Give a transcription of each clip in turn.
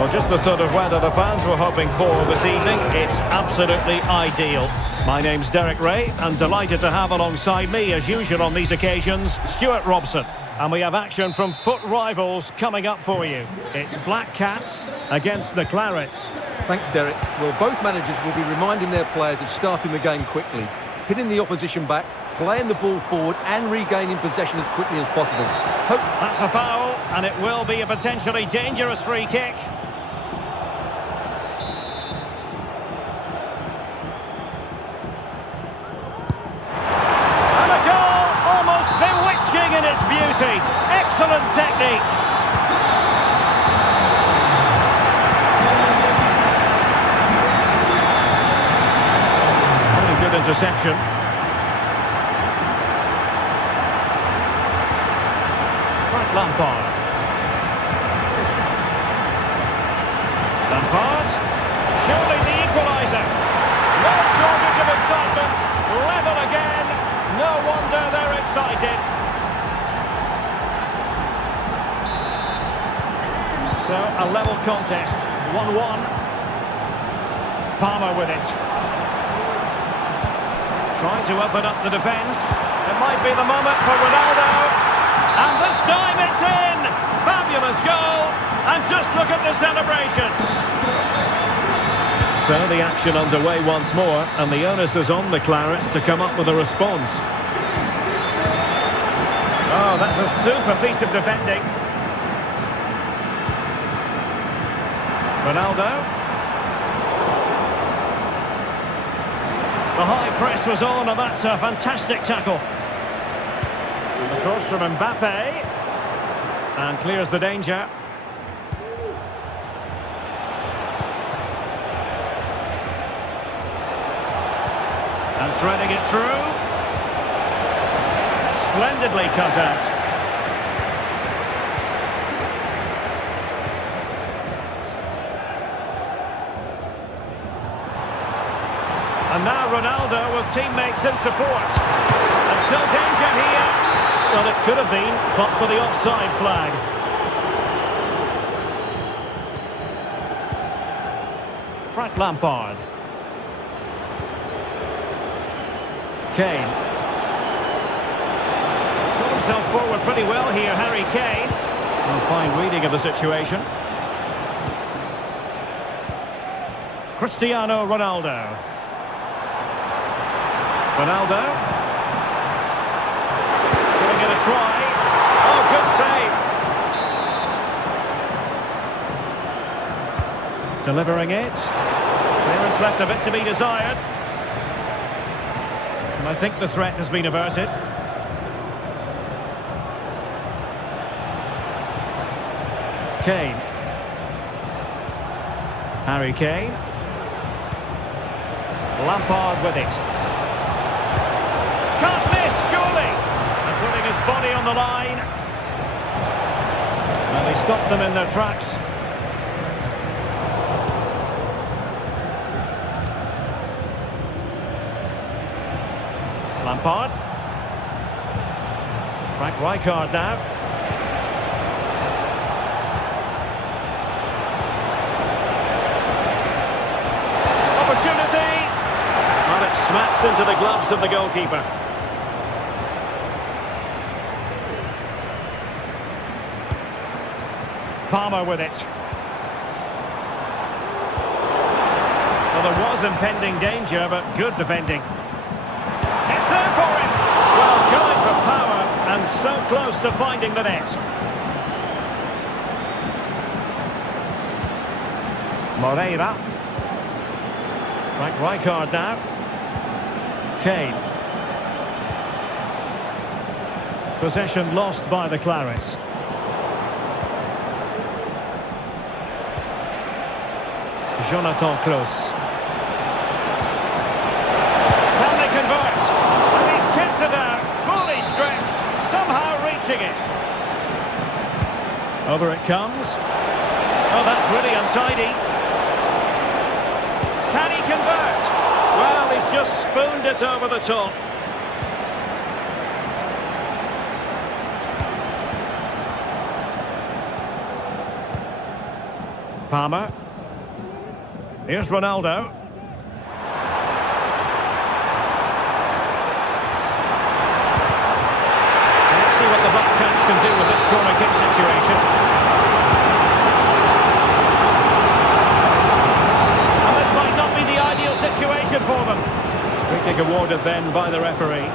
Well, just the sort of weather the fans were hoping for this evening. It's absolutely ideal. My name's Derek Ray, and delighted to have alongside me, as usual on these occasions, Stuart Robson. And we have action from foot rivals coming up for you. It's Black Cats against the Clarets. Thanks, Derek. Well, both managers will be reminding their players of starting the game quickly, hitting the opposition back, playing the ball forward and regaining possession as quickly as possible. That's a foul, and it will be a potentially dangerous free kick. And a goal, almost bewitching in its beauty. Excellent technique. Really good interception. Lampard. Surely the equaliser. No shortage of excitement. Level again. No wonder they're excited. So a level contest. 1-1. Palmer with it. Trying to open up the defence. It might be the moment for Ronaldo. And this time it's in! Fabulous goal! And just look at the celebrations! So the action underway once more, and the onus is on the Clarets to come up with a response. Oh, that's a super piece of defending. Ronaldo. The high press was on, and that's a fantastic tackle. The cross from Mbappe, and clears the danger. And threading it through. Splendidly cut out. And now Ronaldo with teammates in support. And still danger here. Well, it could have been, but for the offside flag. Frank Lampard. Kane. Got himself forward pretty well here, Harry Kane. A fine reading of the situation. Cristiano Ronaldo. Ronaldo. Try. Oh, good save. Delivering it. Clearance left a bit to be desired. And I think the threat has been averted. Kane. Harry Kane. Lampard with it. Can't miss, surely. Putting his body on the line. Well, he stopped them in their tracks. Lampard. Frank Rijkaard now. Opportunity. Well, it smacks into the gloves of the goalkeeper. Palmer with it. Well, there was impending danger, but good defending. It's there for him. Well, going for power, and so close to finding the net. Moreira. Frank Rijkaard now. Kane. Possession lost by the Clarets. Jonathan Klaus. Can they convert? And he's kept it out, fully stretched, somehow reaching it. Over it comes. Oh, that's really untidy. Can he convert? Well, he's just spooned it over the top. Palmer. Here's Ronaldo. Let's see what the Black Cats can do with this corner kick situation. And this might not be the ideal situation for them. Free kick awarded then by the referee.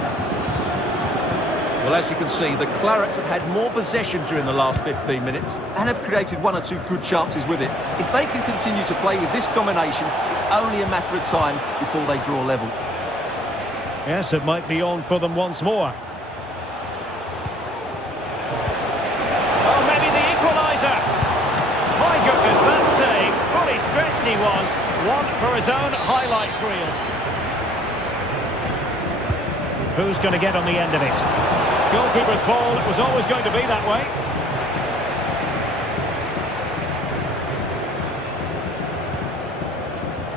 Well, as you can see, the Clarets have had more possession during the last 15 minutes and have created one or two good chances with it. If they can continue to play with this domination, it's only a matter of time before they draw level. Yes, it might be on for them once more. Oh, maybe the equaliser. My goodness, that save. Fully stretched he was. One for his own highlights reel. Who's going to get on the end of it? Goalkeeper's ball, it was always going to be that way.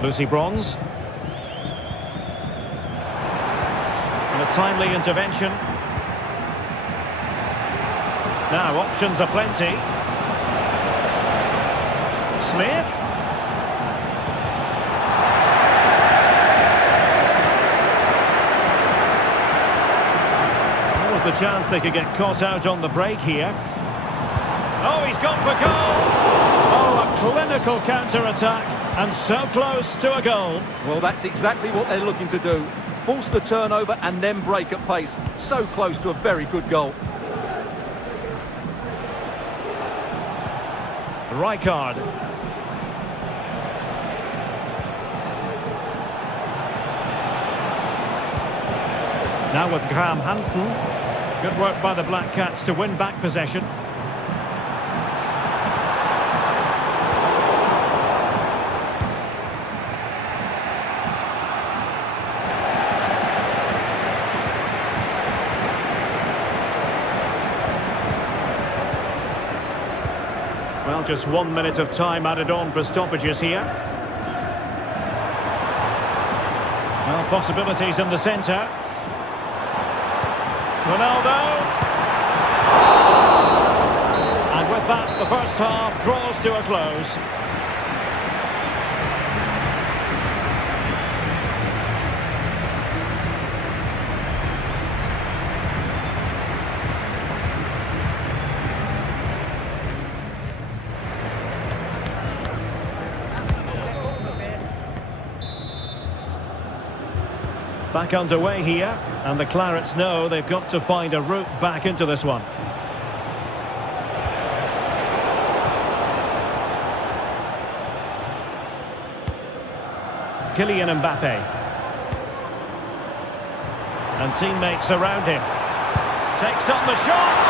Lucy Bronze. And a timely intervention. Now, options are plenty. Smith. The chance they could get caught out on the break here. Oh, he's gone for goal! Oh, a clinical counter-attack, and so close to a goal. Well, that's exactly what they're looking to do. Force the turnover and then break at pace. So close to a very good goal. Rijkaard. Now with Graham Hansen. Good work by the Black Cats to win back possession. Well, just 1 minute of time added on for stoppages here. Well, possibilities in the centre. Ronaldo. And with that, the first half draws to a close. Back underway here, and the Clarets know they've got to find a route back into this one. Kylian Mbappe. And teammates around him. Takes on the shot!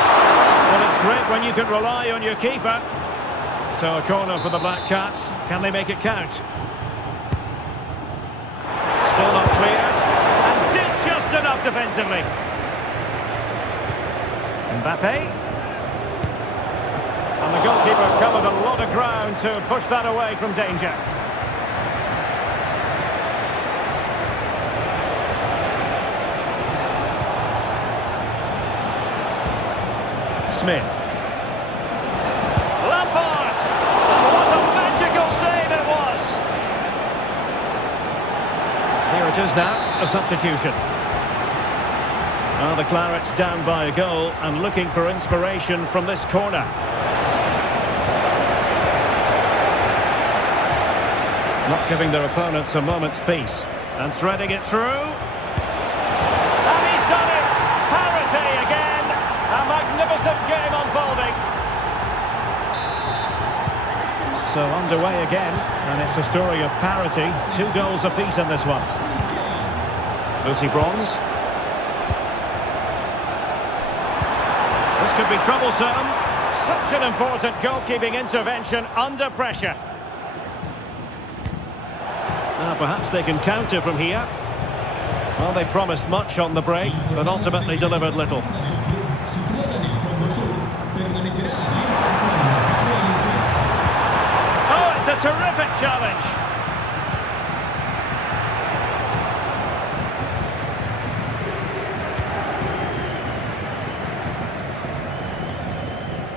Well, it's great when you can rely on your keeper. So a corner for the Black Cats. Can they make it count? Still not clear. Enough defensively. Mbappe. And the goalkeeper covered a lot of ground to push that away from danger. Smith. Lampard! And what a magical save it was! Here it is now, a substitution. Well, the Clarets down by a goal and looking for inspiration from this corner. Not giving their opponents a moment's peace. And threading it through. And he's done it! Parity again! A magnificent game unfolding. So underway again, and it's a story of parity. 2 goals apiece in this one. Lucy Bronze. Could be troublesome. Such an important goalkeeping intervention under pressure. Now perhaps they can counter from here. Well, they promised much on the break, but ultimately delivered little. Oh, it's a terrific challenge.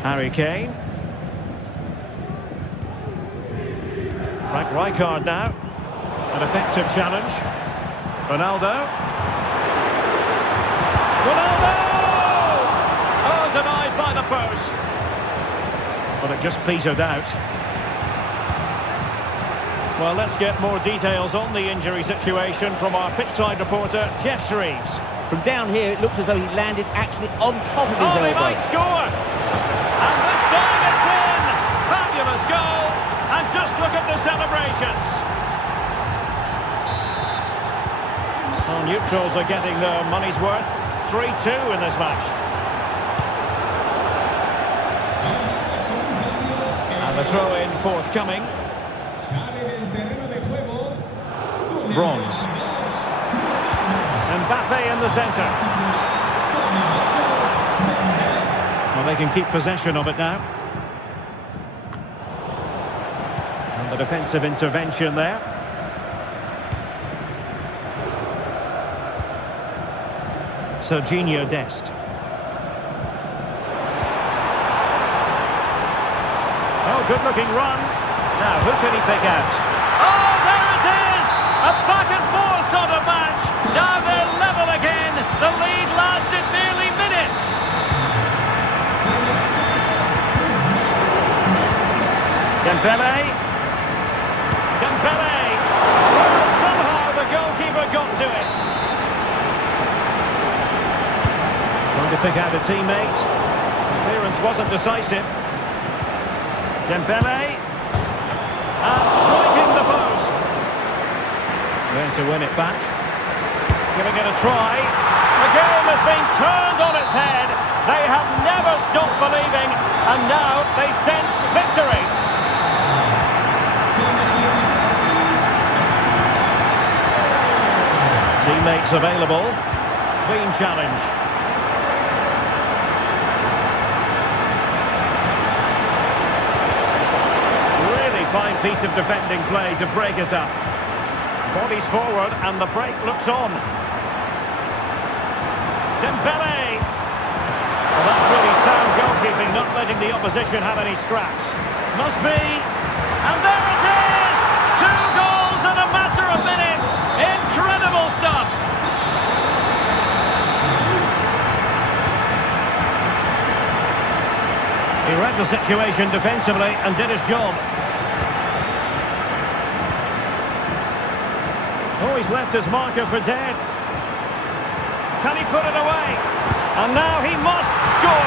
Harry Kane. Frank Rijkaard now. An effective challenge. Ronaldo. Ronaldo! Oh, denied by the post. But it just petered out. Well, let's get more details on the injury situation from our pitchside reporter, Jeff Shreves. From down here, it looked as though he landed actually on top of his elbow. They might score! And this time it's in! Fabulous goal! And just look at the celebrations! Well, neutrals are getting their money's worth. 3-2 in this match. And the throw-in forthcoming. Bronze. Mbappe in the centre. Well, they can keep possession of it now. And the defensive intervention there. Serginho Dest. Oh, good-looking run. Now, who can he pick out? Oh, there it is! A back-and-forth sort of match. Now they're level again. The lead lasted nearly minutes. Dembele. Dembele. Well, somehow the goalkeeper got to it. Trying to pick out a teammate. Clearance wasn't decisive. Dembele. And striking the post. Going to win it back. Giving it a try. The game has been turned on its head. They have never stopped believing, and now they sense victory. Teammates available. Clean challenge. Really fine piece of defending play to break us up. Bodies forward and the break looks on. Dembele! Well, that's really sound goalkeeping, not letting the opposition have any scraps. Must be. And there it is! 2 goals in a matter of minutes! Incredible stuff! He read the situation defensively and did his job. Oh, he's left his marker for dead. Can he put it away? And now he must score.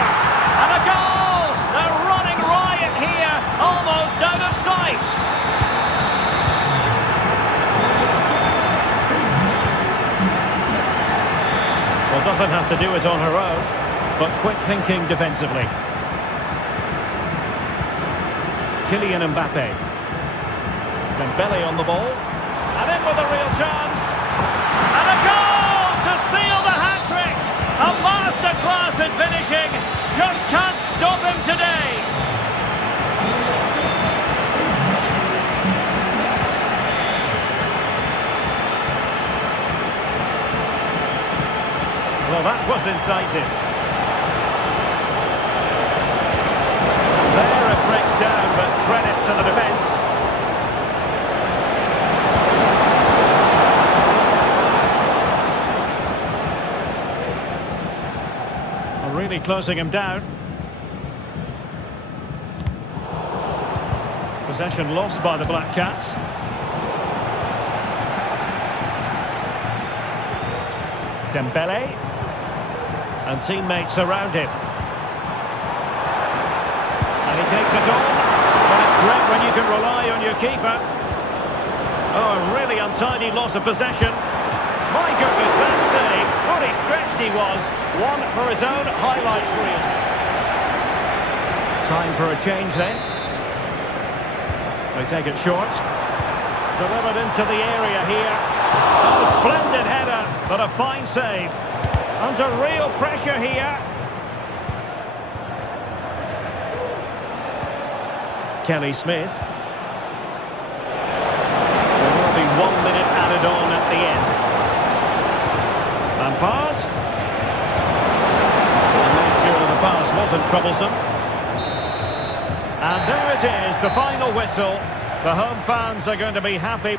And a goal! They're running riot here, almost out of sight. Well, doesn't have to do it on her own, but quick thinking defensively. Kylian Mbappe. Dembele on the ball. And in with a real chance. And a goal to seal the hat-trick. A masterclass in finishing. Just can't stop him today. Well, that was incisive. There it breaks down, but credit to the defence. Really closing him down. Possession lost by the Black Cats. Dembele. And teammates around him. And he takes it on. But it's great when you can rely on your keeper. Oh, a really untidy loss of possession. My goodness, that save. Fully stretched he was. One for his own highlights reel. Time for a change then. They take it short. Delivered into the area here. Oh, splendid header, but a fine save. Under real pressure here. Kelly Smith. There will be 1 minute added on at the end. Lampard. Made sure the pass wasn't troublesome. And there it is, the final whistle. The home fans are going to be happy.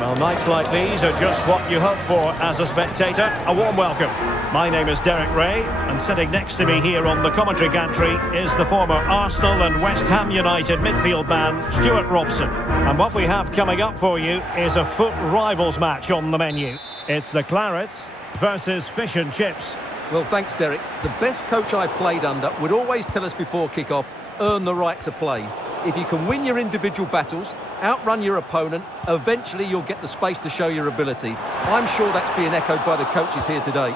Well, nights like these are just what you hope for as a spectator. A warm welcome. My name is Derek Ray, and sitting next to me here on the commentary gantry is the former Arsenal and West Ham United midfield man, Stuart Robson. And what we have coming up for you is a foot rivals match on the menu. It's the Clarets versus Fish and Chips. Well, thanks, Derek. The best coach I played under would always tell us before kick-off, earn the right to play. If you can win your individual battles, outrun your opponent, eventually you'll get the space to show your ability. I'm sure that's being echoed by the coaches here today.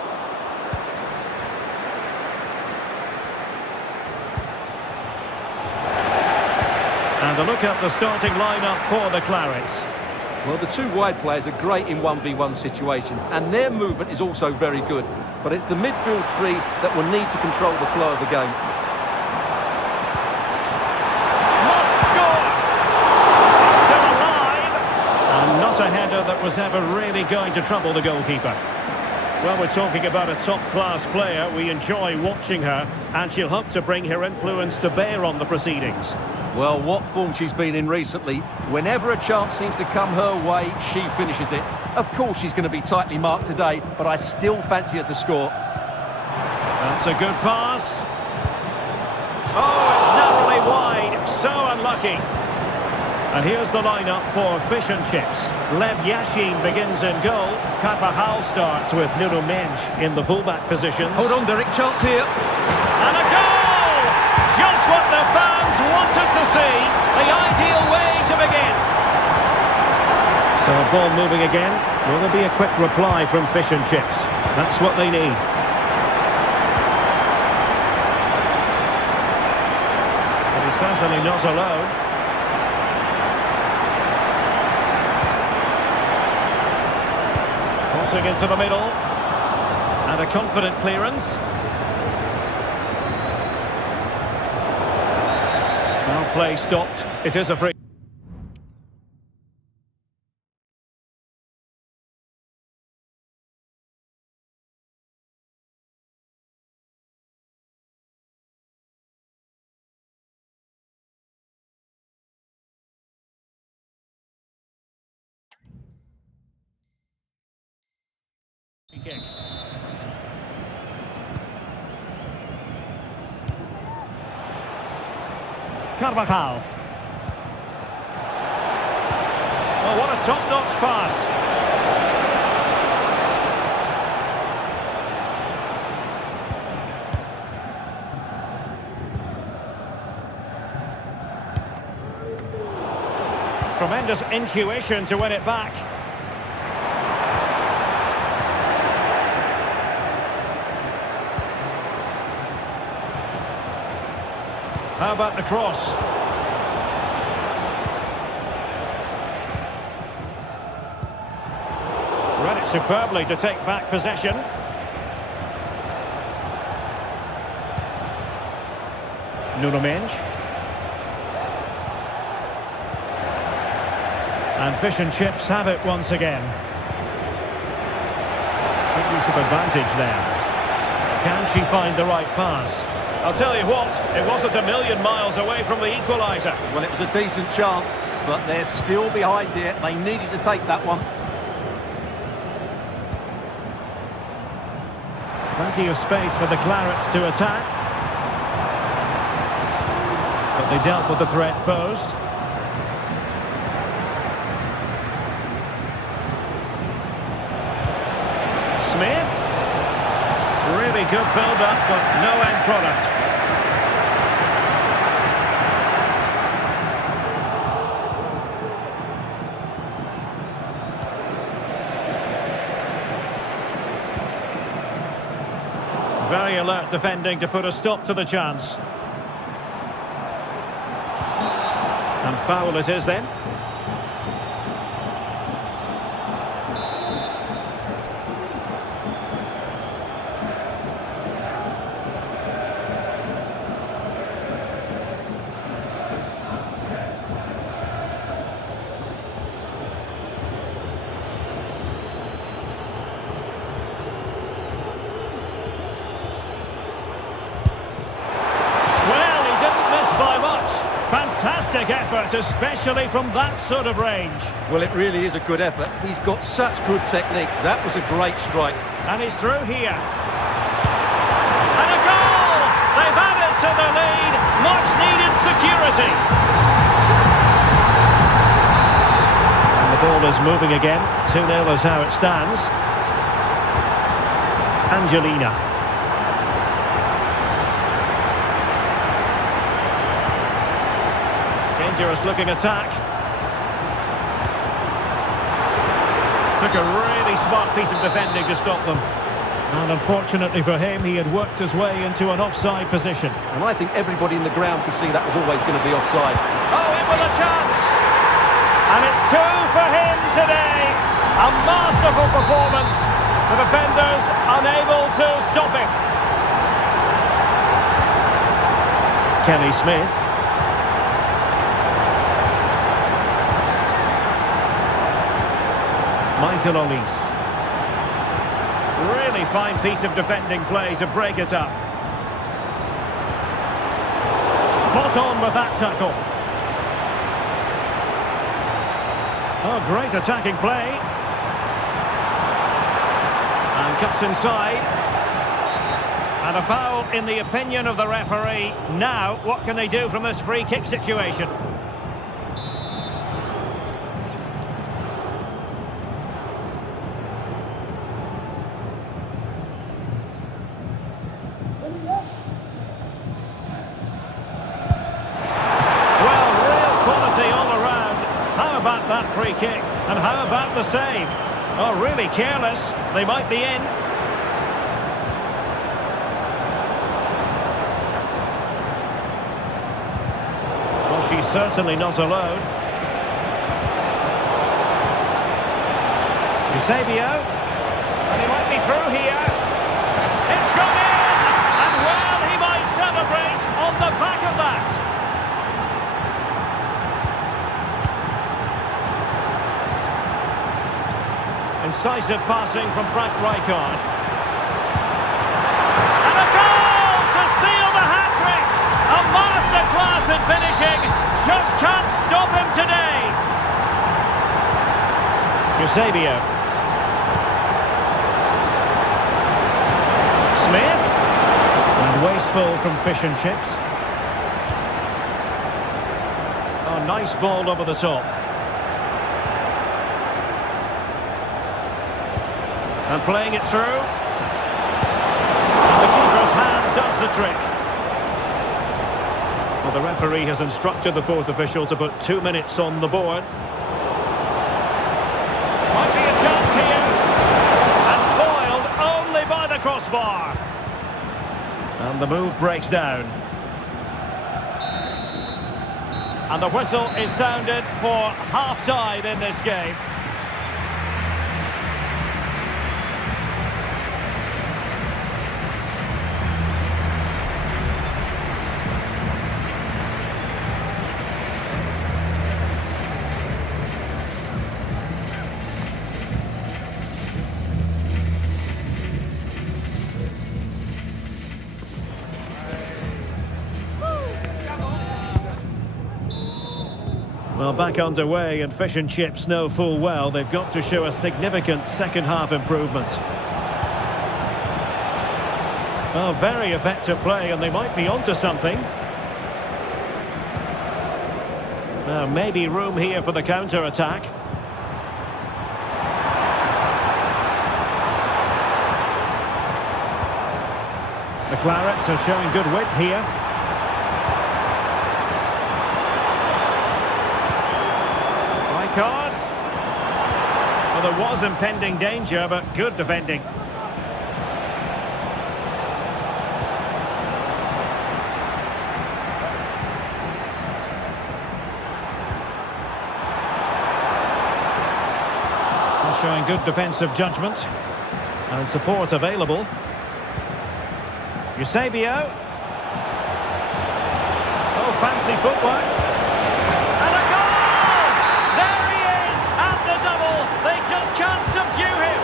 And a look at the starting lineup for the Clarets. Well, the two wide players are great in 1v1 situations, and their movement is also very good. But it's the midfield three that will need to control the flow of the game. A header that was ever really going to trouble the goalkeeper. Well, we're talking about a top-class player. We enjoy watching her, and she'll hope to bring her influence to bear on the proceedings. Well, what form she's been in recently. Whenever a chance seems to come her way, she finishes it. Of course, she's going to be tightly marked today, but I still fancy her to score. That's a good pass. Oh, it's narrowly wide. So unlucky. And here's the lineup for Fish and Chips. Lev Yashin begins in goal. Carvajal starts with Nuno Mendes in the fullback positions. Hold on, Derek, chance here. And a goal! Just what the fans wanted to see. The ideal way to begin. So a ball moving again. Will there be a quick reply from Fish and Chips? That's what they need. But he's certainly not alone. Into the middle, and a confident clearance. Now play stopped. It is a free. Kick. Carvajal. Oh, what a top-notch pass. Tremendous intuition to win it back. How about the cross? Read it superbly to take back possession. Nuno Mendes. And fish and chips have it once again. Good use of advantage there. Can she find the right pass? I'll tell you what, it wasn't a million miles away from the equaliser. Well, it was a decent chance, but they're still behind here. They needed to take that one. Plenty of space for the Clarets to attack. But they dealt with the threat posed. Smith. Really good build-up, but no end product. Very alert defending to put a stop to the chance. And foul it is then. Fantastic effort, especially from that sort of range. Well, it really is a good effort. He's got such good technique. That was a great strike. And he's through here. And a goal! They've added to the lead. Much needed security. And the ball is moving again. 2-0 is how it stands. Angelina. Dangerous looking attack. Took a really smart piece of defending to stop them. And unfortunately for him, he had worked his way into an offside position. And I think everybody in the ground could see that was always going to be offside. Oh, in with a chance! And it's 2 for him today. A masterful performance. The defenders unable to stop him. Kenny Smith. Michael Olise. Really fine piece of defending play to break it up. Spot on with that tackle. Oh, great attacking play. And cuts inside. And a foul in the opinion of the referee. Now, what can they do from this free kick situation? That free kick, and how about the save? Oh, really careless. They might be in. Well, she's certainly not alone. Eusebio, and he might be through here. It's gone in, and well, he might celebrate on the back of that. Incisive passing from Frank Rijkaard. And a goal to seal the hat-trick! A masterclass in finishing. Just can't stop him today. Eusebio. Smith. And wasteful from fish and chips. Oh, nice ball over the top. And playing it through. And the keeper's hand does the trick. Well, The referee has instructed the fourth official to put 2 minutes on the board. Might be a chance here. And foiled only by the crossbar. And the move breaks down. And the whistle is sounded for half-time in this game. Well, back underway, and Fish and Chips know full well they've got to show a significant second-half improvement. Oh, very effective play, and they might be onto something. Now, maybe room here for the counter-attack. The Clarets are showing good width here. Card. Well, there was impending danger, but good defending. They're showing good defensive judgment and support available. Eusebio. Oh, fancy footwork. They just can't subdue him.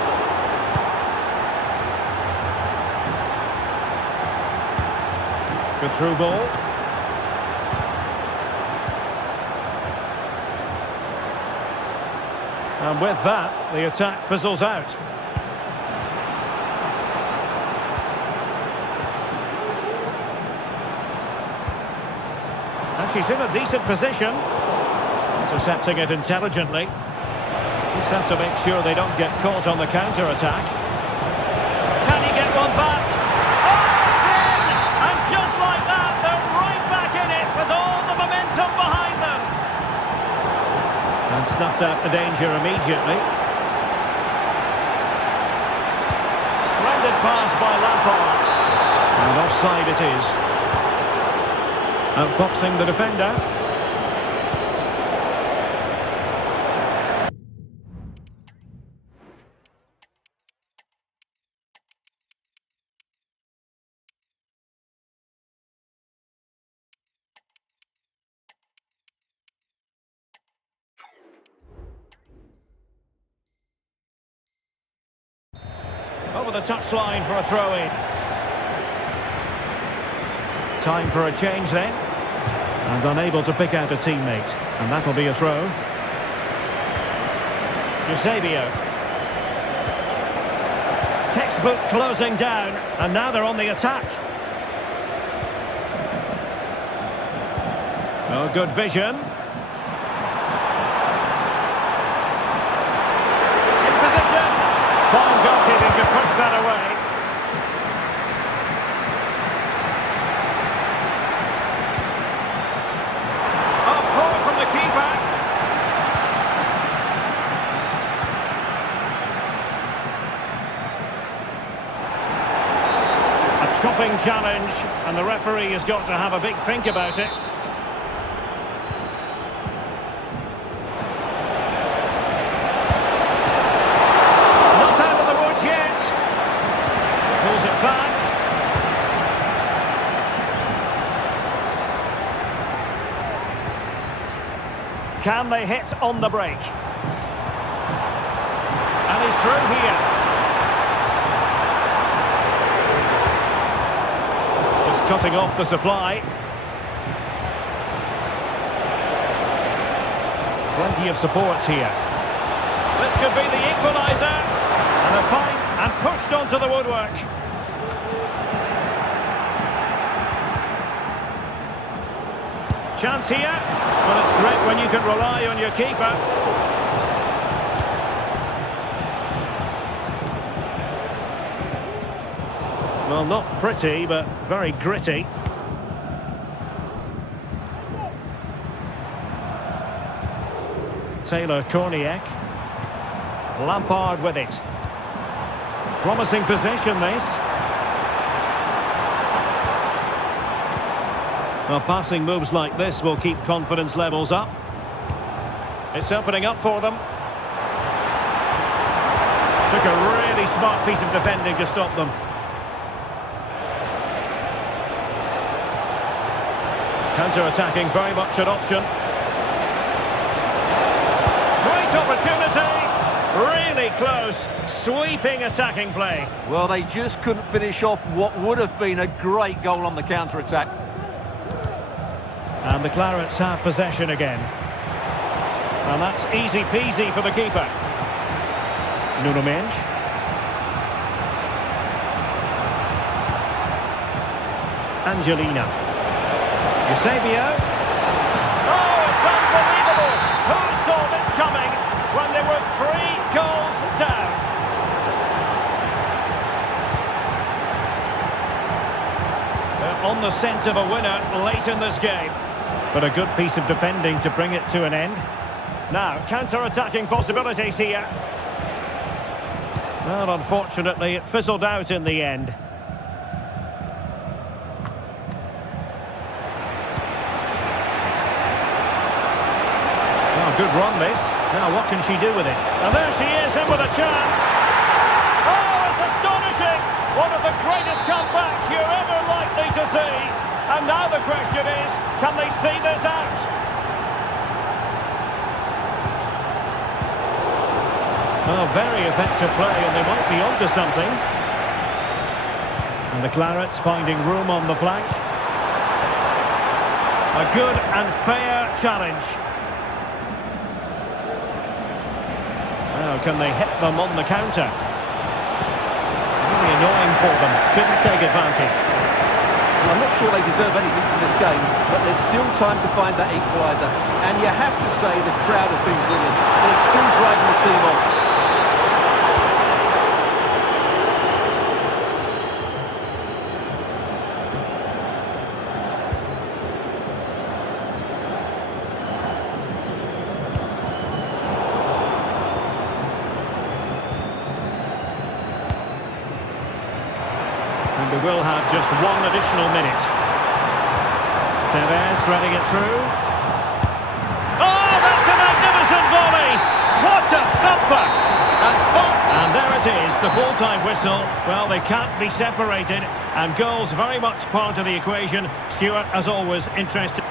Good through ball. And with that, the attack fizzles out. And she's in a decent position. Intercepting it intelligently. Just have to make sure they don't get caught on the counter-attack. Can he get one back? Oh, it's in! And just like that, they're right back in it with all the momentum behind them. And snuffed out the danger immediately. Splendid pass by Lampard. And offside it is. Outfoxing the defender. Over the touchline for a throw-in. Time for a change then. And unable to pick out a teammate. And that'll be a throw. Eusebio. Textbook closing down. And now they're on the attack. Oh, good vision. In position. Fine goalkeeping to push that away. Oh, poor from the keeper. A chopping challenge, and the referee has got to have a big think about it. Can they hit on the break? And he's through here. Just cutting off the supply. Plenty of support here. This could be the equaliser. And a point and pushed onto the woodwork. Chance here. Well, it's great when you can rely on your keeper. Well, not pretty, but very gritty. Taylor Korniak. Lampard with it. Promising possession, this. Well, passing moves like this will keep confidence levels up. It's opening up for them. Took a really smart piece of defending to stop them. Counter-attacking, very much an option. Great opportunity. Really close. Sweeping attacking play. Well, they just couldn't finish off what would have been a great goal on the counter-attack. And the Clarets have possession again. And that's easy peasy for the keeper. Nuno Mendes. Angelina. Eusebio. Oh, it's unbelievable! Who saw this coming when there were 3 goals down? They're on the scent of a winner late in this game. But a good piece of defending to bring it to an end. Now, counter-attacking possibilities here. Well, unfortunately, it fizzled out in the end. Oh, good run, this. Now, what can she do with it? And there she is, in with a chance. Oh, it's astonishing! One of the greatest comebacks you're ever likely to see. And now the question is, can they see this out? Oh, very effective play, and they might be onto something. And the Clarets finding room on the flank. A good and fair challenge. Now, can they hit them on the counter? Really annoying for them. Couldn't take advantage. I'm not sure they deserve anything from this game, but there's still time to find that equaliser. And you have to say the crowd have been brilliant. They're still driving the team on. And we will have just 1 additional minute. Tevez threading it through. Oh, that's a magnificent volley! What a thumper! And there it is, the full-time whistle. Well, they can't be separated, and goals very much part of the equation. Stuart, as always, interested.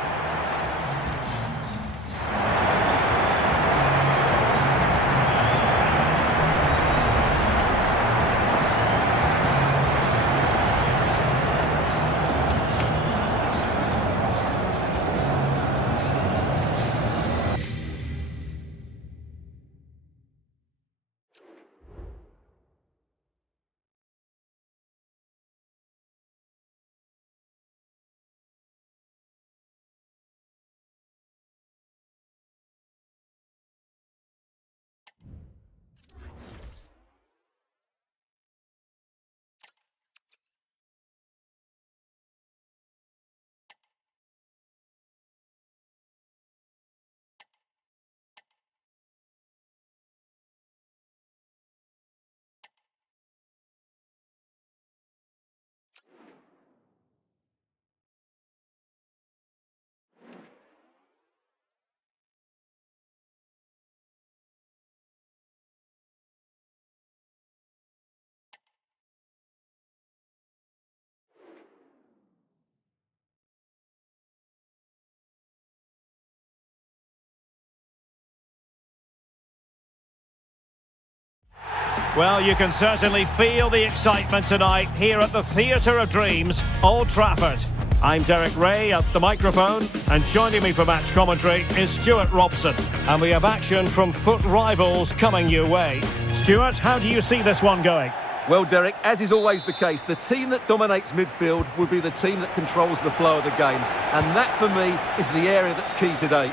Well, you can certainly feel the excitement tonight here at the Theatre of Dreams, Old Trafford. I'm Derek Ray at the microphone, and joining me for match commentary is Stuart Robson. And we have action from foot rivals coming your way. Stuart, how do you see this one going? Well, Derek, as is always the case, the team that dominates midfield will be the team that controls the flow of the game. And that, for me, is the area that's key today.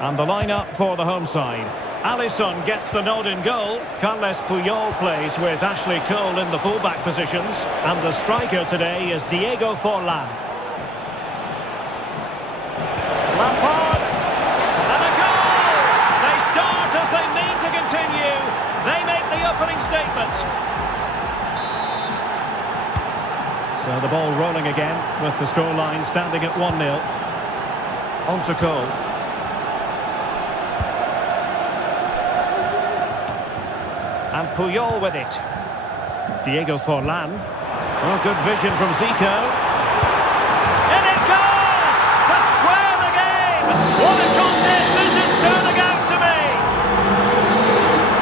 And the lineup for the home side. Alisson gets the nod in goal. Carles Puyol plays with Ashley Cole in the fullback positions. And the striker today is Diego Forlan. Lampard. So the ball rolling again with the scoreline standing at 1-0. On to Cole. And Puyol with it. Diego Forlan. Oh, good vision from Zico. And it goes! To square the game! What a contest this is turning out to be!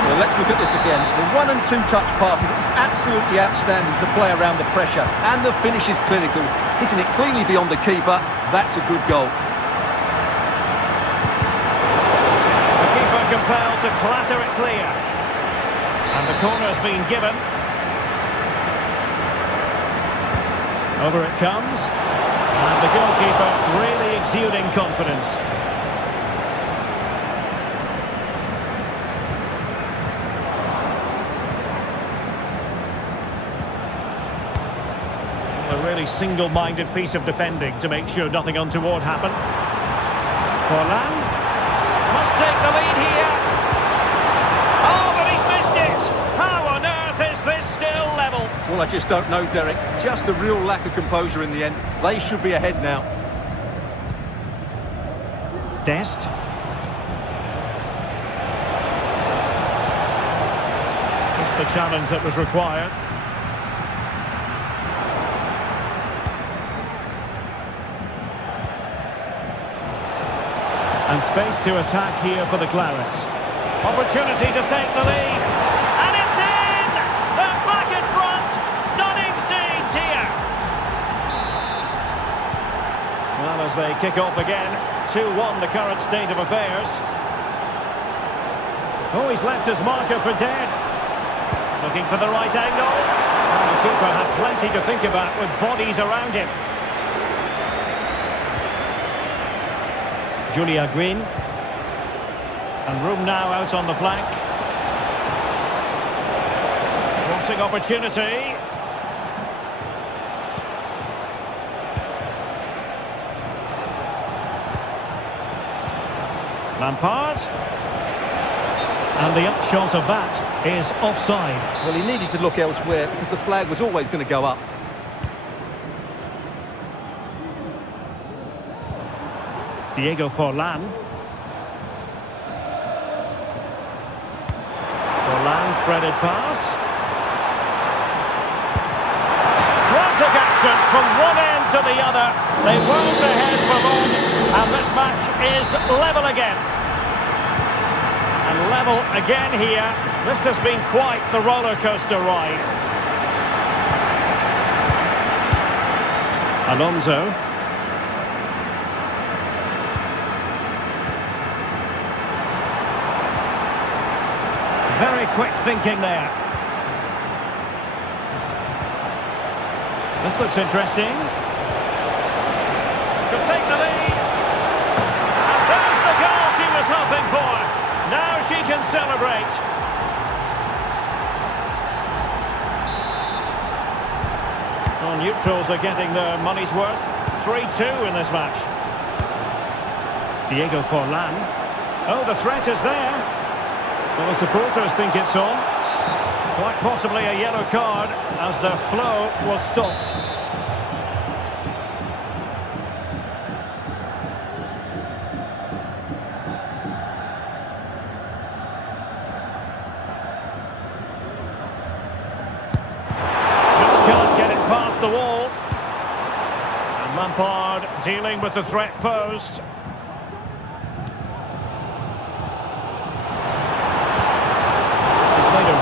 Well, let's look at this again. The 1- and 2-touch passing is absolutely outstanding to play around the pressure. And the finish is clinical. Hitting it cleanly beyond the keeper, that's a good goal. The keeper compelled to clatter it clear. And the corner's been given. Over it comes. And the goalkeeper really exuding confidence. A really single-minded piece of defending to make sure nothing untoward happened. Forlan must take the lead here. Oh, but he's missed it! How on earth is this still level? Well, I just don't know, Derek. Just a real lack of composure in the end. They should be ahead now. Dest. Just the challenge that was required. And space to attack here for the Clarets. Opportunity to take the lead. And it's in! They're back in front! Stunning scenes here! Well, as they kick off again, 2-1 the current state of affairs. Oh, he's left his marker for dead. Looking for the right angle. And the keeper had plenty to think about with bodies around him. Julia Green. And room now out on the flank. Crossing opportunity. Lampard. And the upshot of that is offside. Well, he needed to look elsewhere because the flag was always going to go up. Diego Forlan. Forlan's threaded pass. Frantic action from one end to the other. They weren't ahead for long, and this match is level again. And level again here. This has been quite the roller coaster ride. Alonso. Very quick thinking there. This looks interesting. Could take the lead. And there's the goal she was hoping for. Now she can celebrate. Well, neutrals are getting their money's worth. 3-2 in this match. Diego Forlan. Oh, the threat is there. Well, the supporters think it's on. Quite possibly a yellow card as the flow was stopped. Just can't get it past the wall. And Lampard dealing with the threat posed.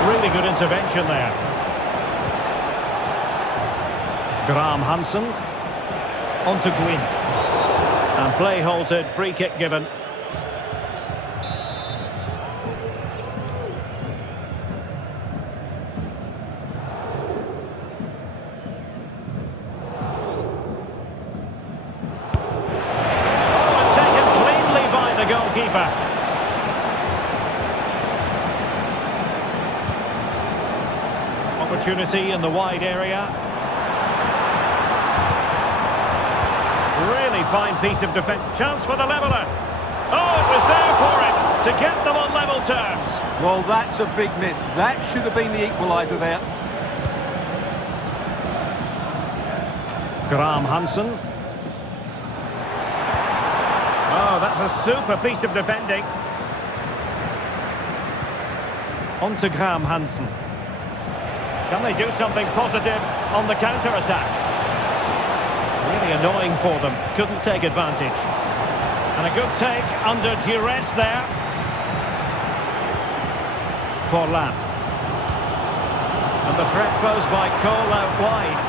Really good intervention there. Graham Hansen. On to Gwyn. And play halted, free kick given. Oh, and taken cleanly by the goalkeeper. Opportunity in the wide area. Really fine piece of defence. Chance for the leveller. Oh, it was there for him to get them on level terms. Well, that's a big miss. That should have been the equaliser there. Hansen. Oh, that's a super piece of defending. On to Hansen. Can they do something positive on the counter-attack? Really annoying for them. Couldn't take advantage. And a good take under duress there. For Lam. And the threat posed by Cole out wide.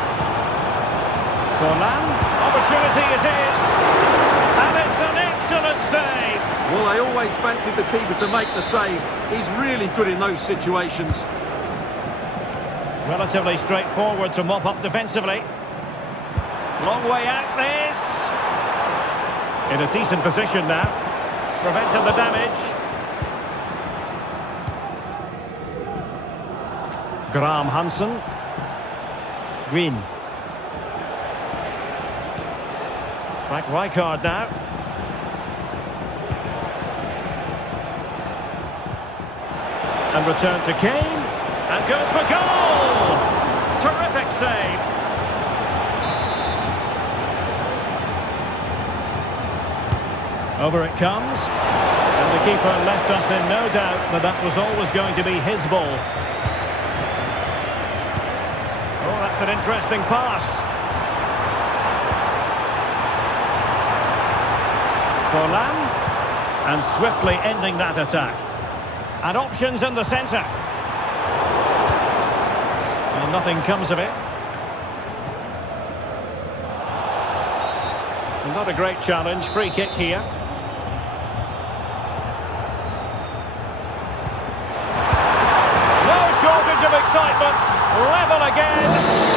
For Lam. Opportunity it is. And it's an excellent save. Well, they always fancied the keeper to make the save. He's really good in those situations. Relatively straightforward to mop up defensively. Long way out this. In a decent position now. Prevented the damage. Hansen. Green. Frank Rijkaard now. And return to Kane. And goes for goal! Terrific save. Over it comes. And the keeper left us in no doubt that that was always going to be his ball. Oh, that's an interesting pass. For Lam. And swiftly ending that attack. And options in the centre. Well, nothing comes of it. Not a great challenge. Free kick here. No shortage of excitement. Level again.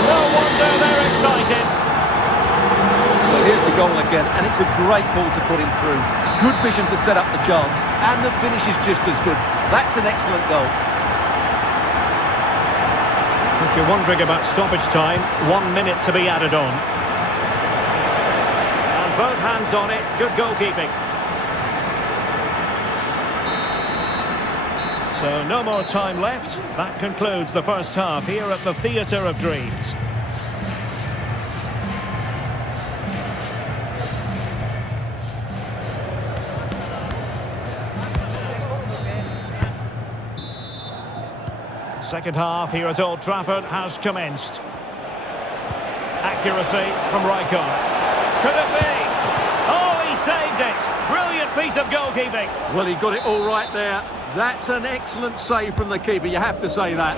No wonder they're excited. Well, here's the goal again, and it's a great ball to put him through. Good vision to set up the chance, and the finish is just as good. That's an excellent goal. If you're wondering about stoppage time, 1 minute to be added on. And both hands on it, good goalkeeping. So no more time left. That concludes the first half here at the Theatre of Dreams. Second half here at Old Trafford has commenced. Accuracy from Rijkaard. Could it be? Oh, he saved it. Brilliant piece of goalkeeping. Well, he got it all right there. That's an excellent save from the keeper, you have to say that.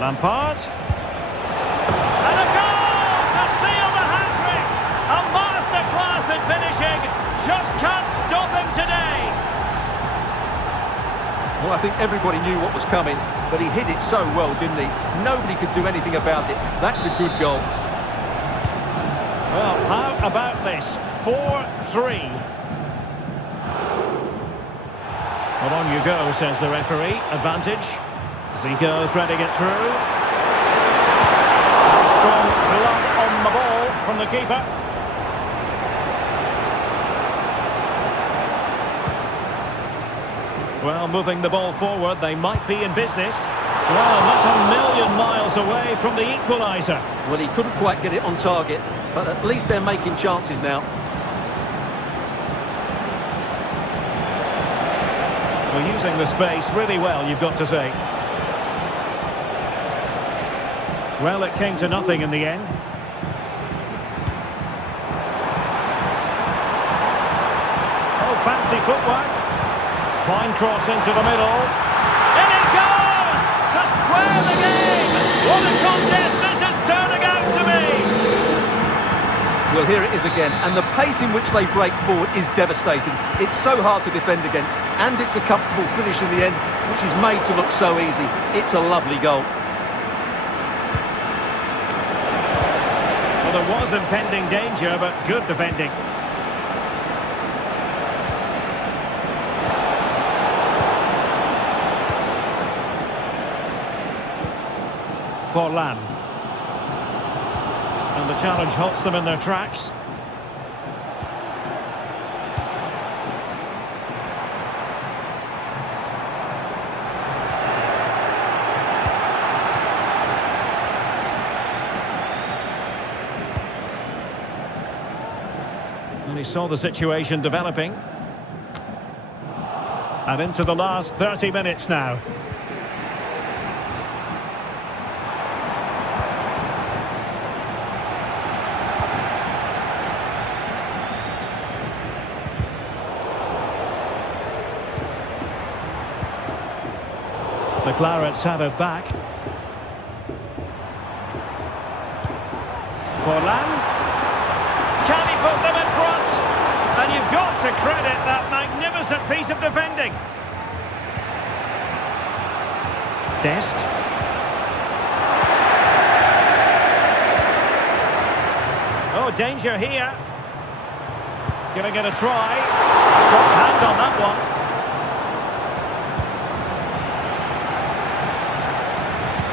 Lampard. And a goal to seal the hat-trick. A masterclass in finishing. Just can't stop him today. Well, I think everybody knew what was coming, but he hit it so well, didn't he? Nobody could do anything about it. That's a good goal. Well, how about this? 4-3. Well, on you go, says the referee. Advantage. Zico threading it through. Strong glove on the ball from the keeper. Well, moving the ball forward, they might be in business. Well, not a million miles away from the equaliser. Well, he couldn't quite get it on target, but at least they're making chances now. Well, using the space really well, you've got to say. Well, it came to nothing in the end. Oh, fancy footwork. Fine cross into the middle. In it goes! To square the game! What a contest this is turning out to be! Well, here it is again, and the pace in which they break forward is devastating. It's so hard to defend against, and it's a comfortable finish in the end, which is made to look so easy. It's a lovely goal. Well, there was impending danger, but good defending. For Lam. And the challenge halts them in their tracks. he saw the situation developing. And into the last 30 minutes now. The Clarets have it back. Forlan. Can he put them in front? And you've got to credit that magnificent piece of defending. Dest. Oh, danger here. Giving it a try. Got hand on that one.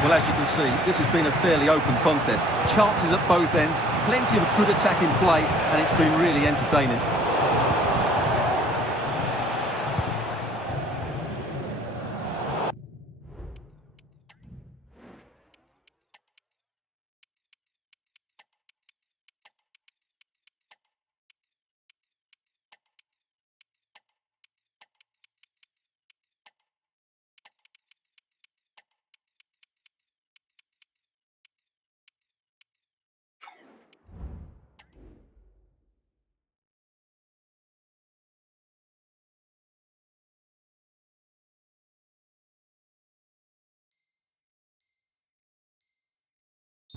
Well, as you can see, this has been a fairly open contest. Chances at both ends, plenty of good attacking play, and it's been really entertaining.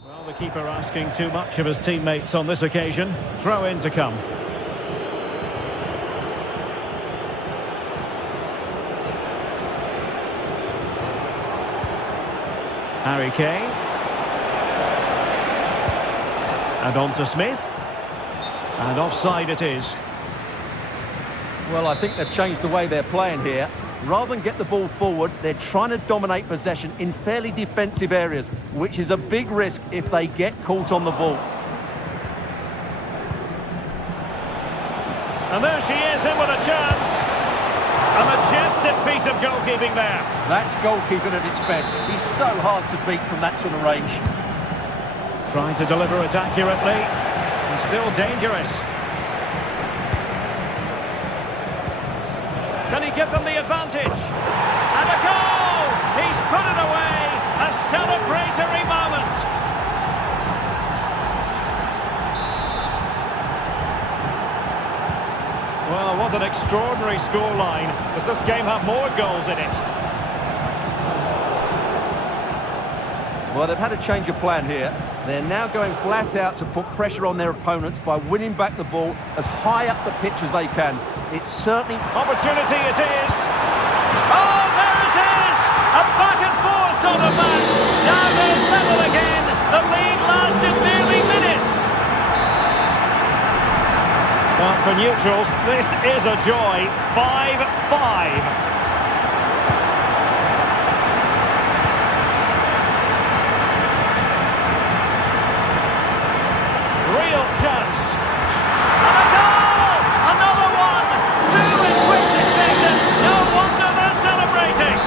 Well, the keeper asking too much of his teammates on this occasion. Throw in to come. Harry Kane. And on to Smith. And offside it is. Well, I think they've changed the way they're playing here. Rather than get the ball forward, they're trying to dominate possession in fairly defensive areas, which is a big risk if they get caught on the ball. And there she is, in with a chance. A majestic piece of goalkeeping there. That's goalkeeping at its best. He's so hard to beat from that sort of range. Trying to deliver it accurately. And still dangerous. Can he give them the advantage? And a goal! He's put it away! A celebratory moment! Well, what an extraordinary scoreline. Does this game have more goals in it? Well, they've had a change of plan here. They're now going flat out to put pressure on their opponents by winning back the ball as high up the pitch as they can. It's certainly... Opportunity it is! Oh, there it is! A back and forth sort of match! Now they're level again! The lead lasted nearly minutes! Well, for neutrals, this is a joy. 5-5. Real chance. And a goal! Another one! Two in quick succession. No wonder they're celebrating.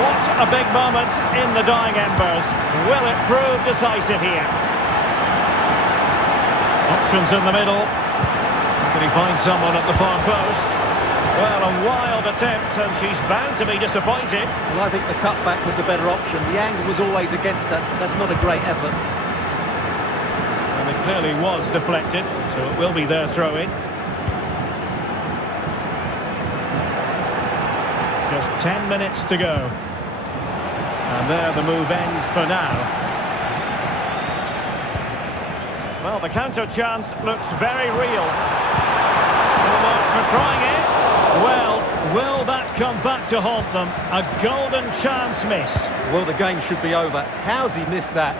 What a big moment in the dying embers. Will it prove decisive here? Options in the middle. Can he find someone at the far post? Well, a wild attempt, and she's bound to be disappointed. Well, I think the cutback was the better option. The angle was always against her. That's not a great effort. And it clearly was deflected, so it will be their throw-in. Just 10 minutes to go. And there the move ends for now. Well, the counter chance looks very real. Almost for trying it. Well, will that come back to haunt them? A golden chance missed. Well, the game should be over. How's he missed that?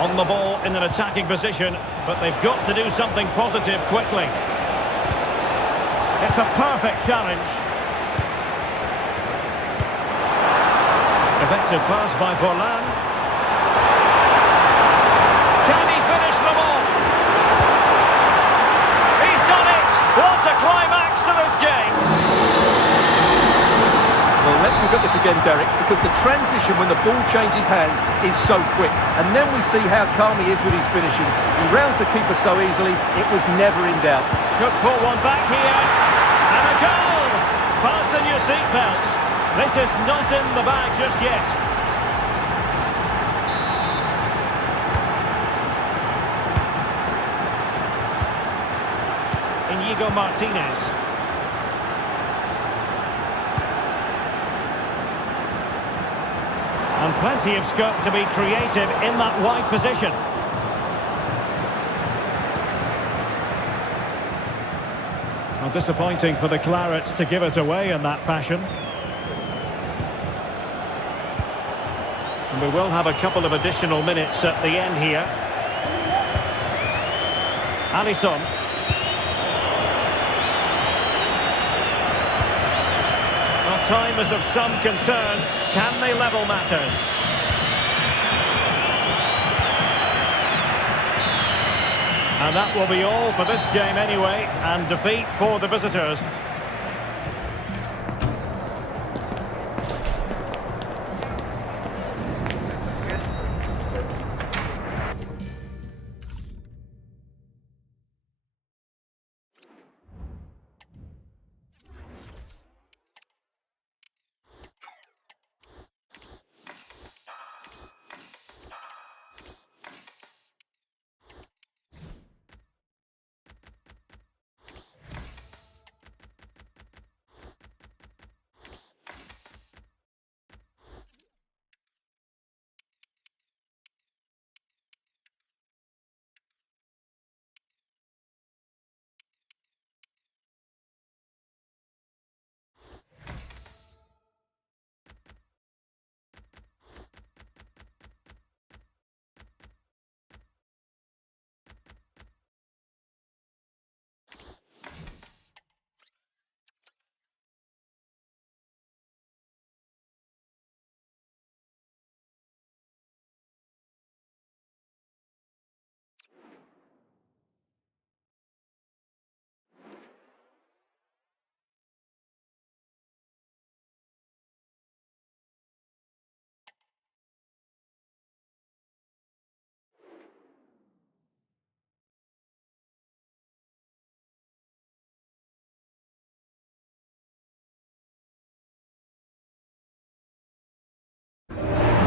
On the ball in an attacking position, but they've got to do something positive quickly. It's a perfect challenge. Effective pass by Forlan. Can he finish them off? He's done it! What a climax to this game! Well, let's look at at this again, Derek, because the transition when the ball changes hands is so quick. And then we see how calm he is with his finishing. He rounds the keeper so easily, it was never in doubt. Could pull one back here. And a goal! Fasten your seatbelts. This is not in the bag just yet. Inigo Martinez. And plenty of scope to be creative in that wide position. Well, disappointing for the Clarets to give it away in that fashion. And we will have a couple of additional minutes at the end here. Alisson. Well, time is of some concern. Can they level matters? And that will be all for this game anyway, and defeat for the visitors.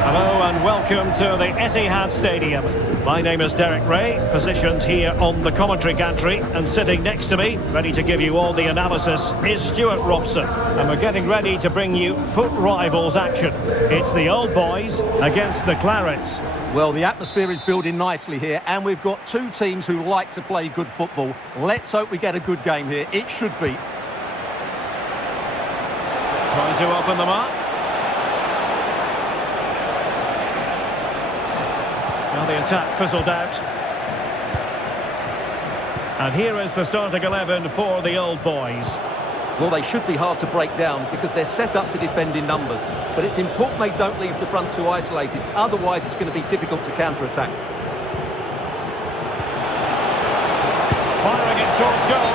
Hello and welcome to the Etihad Stadium. My name is Derek Ray, positioned here on the commentary gantry, and sitting next to me, ready to give you all the analysis, is Stuart Robson. And we're getting ready to bring you foot rivals action. It's the old boys against the Clarets. Well, the atmosphere is building nicely here, and we've got two teams who like to play good football. Let's hope we get a good game here. It should be. Trying to open them up. Well, the attack fizzled out. And here is the starting 11 for the old boys. Well, they should be hard to break down because they're set up to defend in numbers. But it's important they don't leave the front too isolated. Otherwise, it's going to be difficult to counter-attack. Firing it towards goal.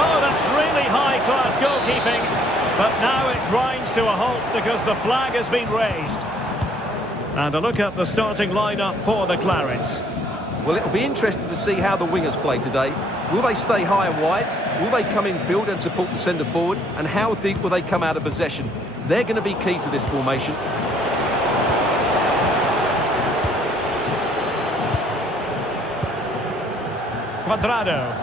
Oh, that's really high-class goalkeeping. But now it grinds to a halt because the flag has been raised. And a look at the starting lineup for the Clarets. Well, it'll be interesting to see how the wingers play today. Will they stay high and wide? Will they come in field and support the centre forward? And how deep will they come out of possession? They're going to be key to this formation. Cuadrado.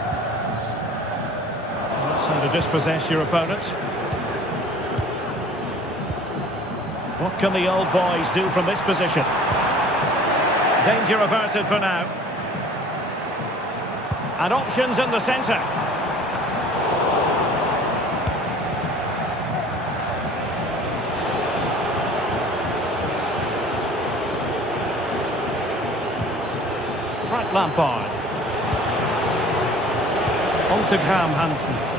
That's how to dispossess your opponent. What can the old boys do from this position? Danger averted for now. And options in the centre. Frank Lampard. On to Graham Hansen.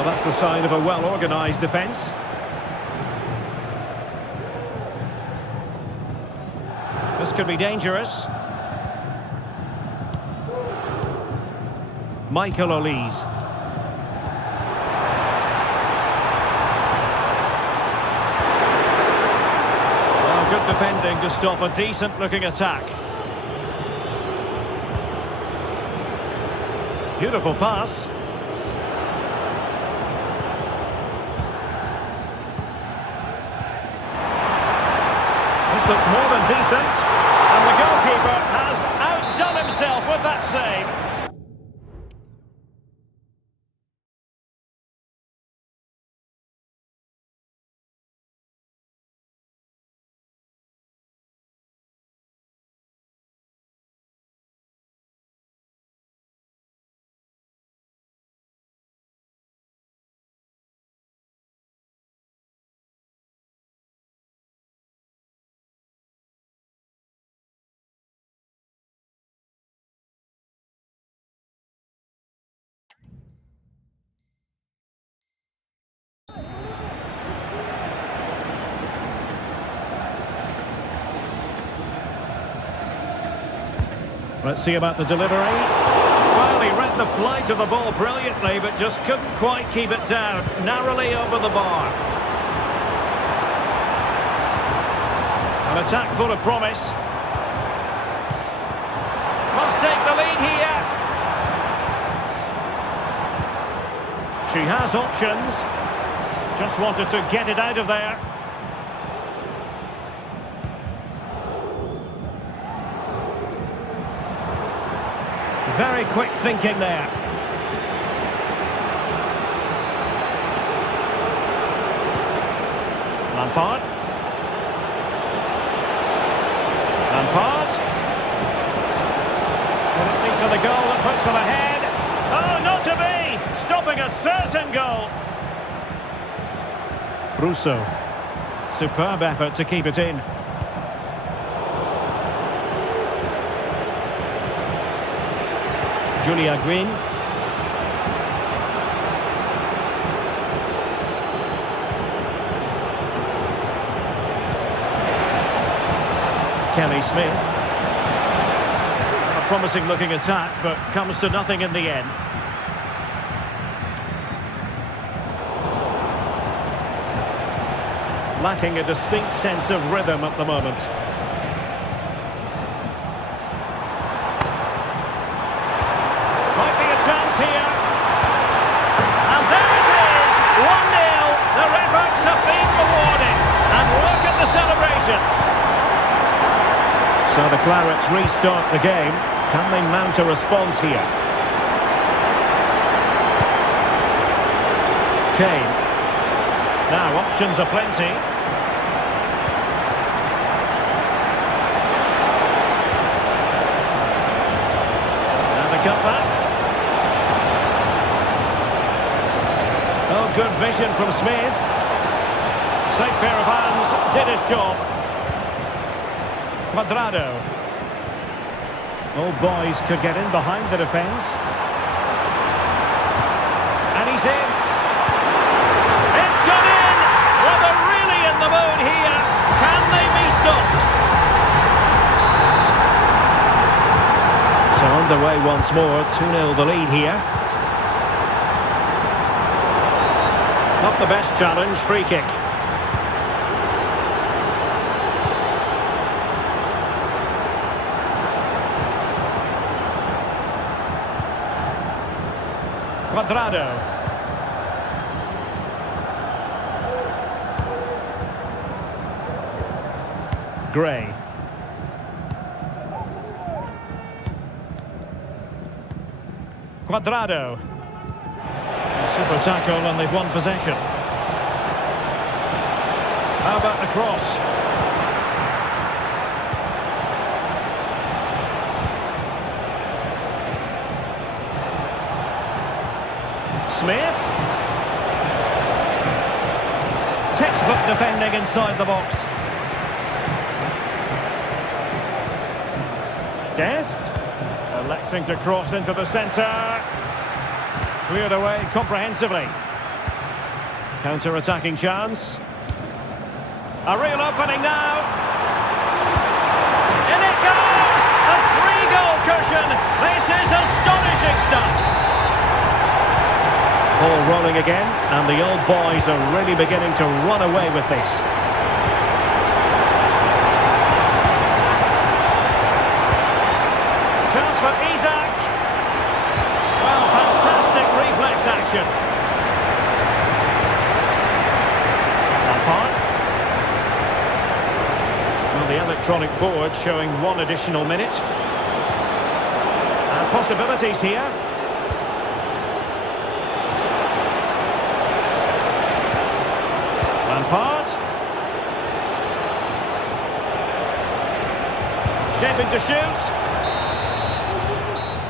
Well, that's the sign of a well-organised defence. This could be dangerous. Michael Ealezr. defending to stop a decent-looking attack. Beautiful pass. This looks more than decent. And the goalkeeper has outdone himself with that save. Let's see about the delivery. Well, he read the flight of the ball brilliantly, but just couldn't quite keep it down. Narrowly over the bar. An attack full of promise. Must take the lead here. She has options. Just wanted to get it out of there. Very quick thinking there. Lampard. Will it lead to the goal that puts them ahead? Oh, not to be! Stopping a certain goal. Russo. Superb effort to keep it in. Julia Green. Kelly Smith. A promising looking attack, but comes to nothing in the end. Lacking a distinct sense of rhythm at the moment. Here, and there it is, 1-0. Their efforts have been rewarded, and look at the celebrations. So the Clarets restart the game. Can they mount a response here? Kane. Now options are plenty. And the cutback. Oh, good vision from Smith. Safe pair of hands, did his job. Quadrado. Old boys could get in behind the defence. And he's in. It's gone in! Well, they're really in the mood here. Can they be stopped? So underway once more, 2-0 the lead here. Not the best challenge, free kick. Quadrado. Gray. Quadrado. Super tackle and they've won possession. How about the cross? Smith. Textbook defending inside the box. Dest. Electing to cross into the centre. Cleared away comprehensively. Counter-attacking chance. A real opening now. In it goes! A 3-goal cushion. This is astonishing stuff. Ball rolling again, and the old boys are really beginning to run away with this. possession. Lampard. Well, the electronic board showing 1 additional minute. And possibilities here. Lampard. Shaping to shoot.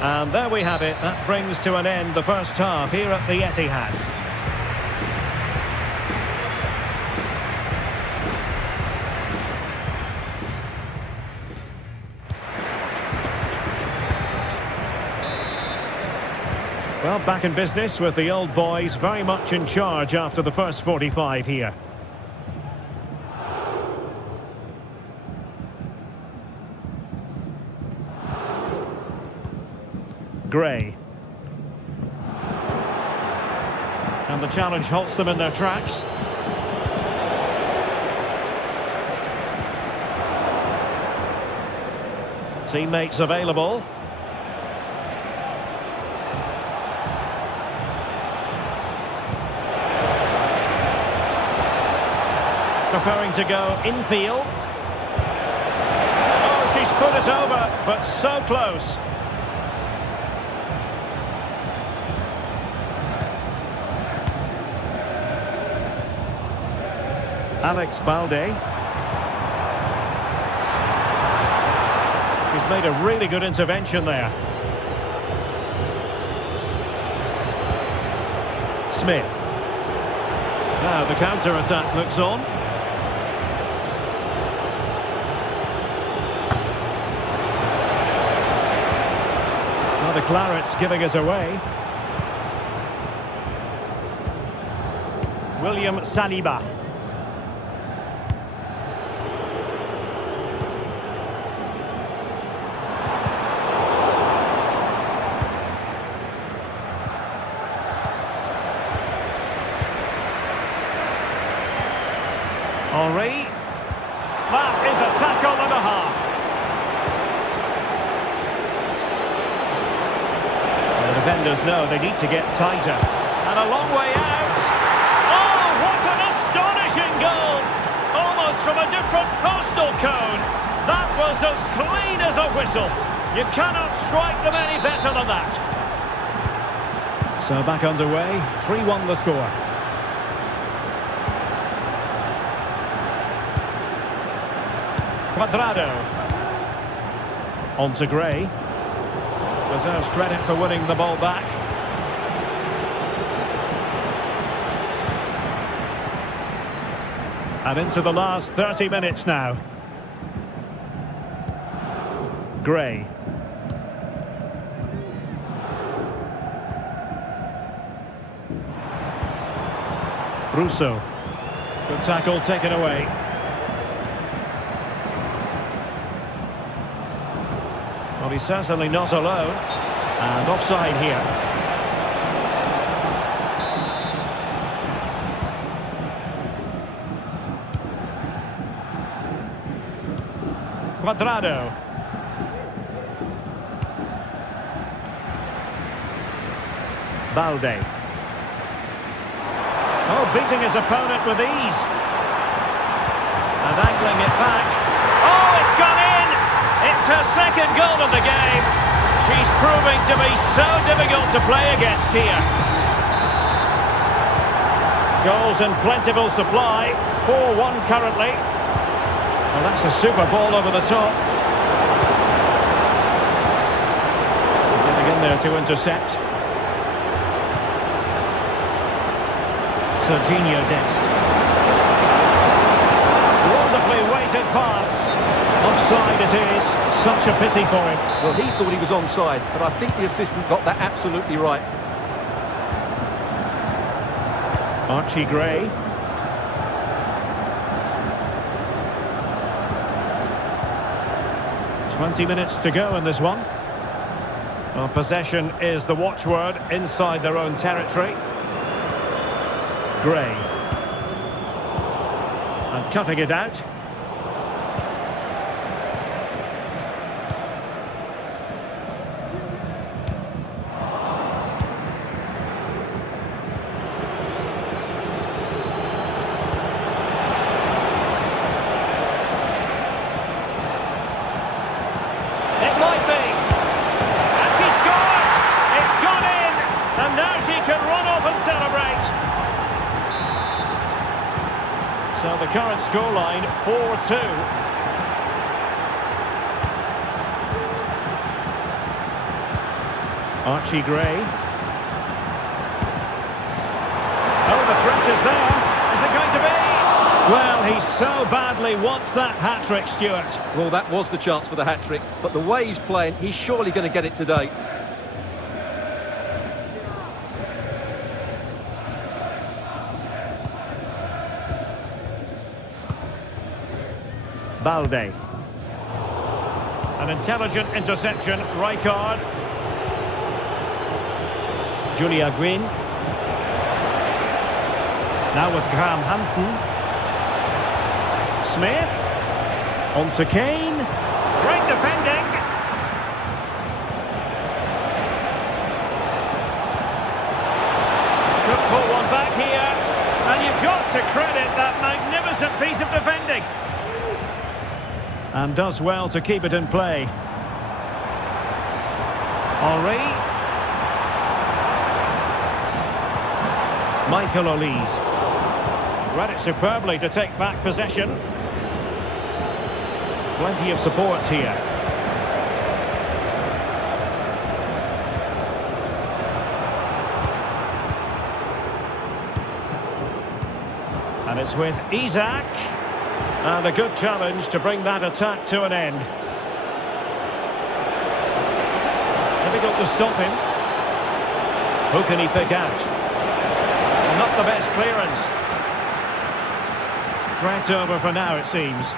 And there we have it. That brings to an end the first half here at the Etihad. Well, back in business with the old boys very much in charge after the first 45 here. Gray. And the challenge halts them in their tracks. Teammates available. Preferring to go infield. Oh, she's put it over, but so close. Alex Balde. He's made a really good intervention there. Smith. Now the counter-attack looks on. Now the Clarets giving it away. William Saliba. Henri. That is a tackle and a half. The defenders know they need to get tighter. And a long way out. Oh, what an astonishing goal! Almost from a different postal code. That was as clean as a whistle. You cannot strike them any better than that. So back underway, 3-1 the score. Quadrado. On to Gray. Deserves credit for winning the ball back. And into the last 30 minutes now. Gray. Russo. Good tackle taken away. Well, he's certainly not alone. And offside here. Quadrado. Balde. Oh, beating his opponent with ease. And angling it back. Oh, it's gone in! It's her second goal of the game. She's proving to be so difficult to play against here. Goals in plentiful supply. 4-1 currently. Well, that's a super ball over the top. Getting in there to intercept. Serginho Dest. Wonderfully weighted pass. Offside it is. Such a pity for him. Well, he thought he was onside, but I think the assistant got that absolutely right. Archie Gray. "20 minutes to go in this one. Well, possession is the watchword inside their own territory. Gray. And cutting it out. can run off and celebrate. So the current scoreline, 4-2. Archie Gray. Oh, the threat is there. Is it going to be? Well, he so badly wants that hat-trick, Stuart. Well, that was the chance for the hat-trick, but the way he's playing, he's surely going to get it today. Balde. An intelligent interception, Rijkaard. Julia Green. Now with Graham Hansen. Smith. On to Kane. Great defending. Could pull one back here. And you've got to credit that magnificent piece of defending. And does well to keep it in play. Henri. Michael Olise. Read it superbly to take back possession. Plenty of support here. And it's with Isaac. And a good challenge to bring that attack to an end. Difficult to stop him. Who can he pick out? Not the best clearance. Threat over for now, it seems.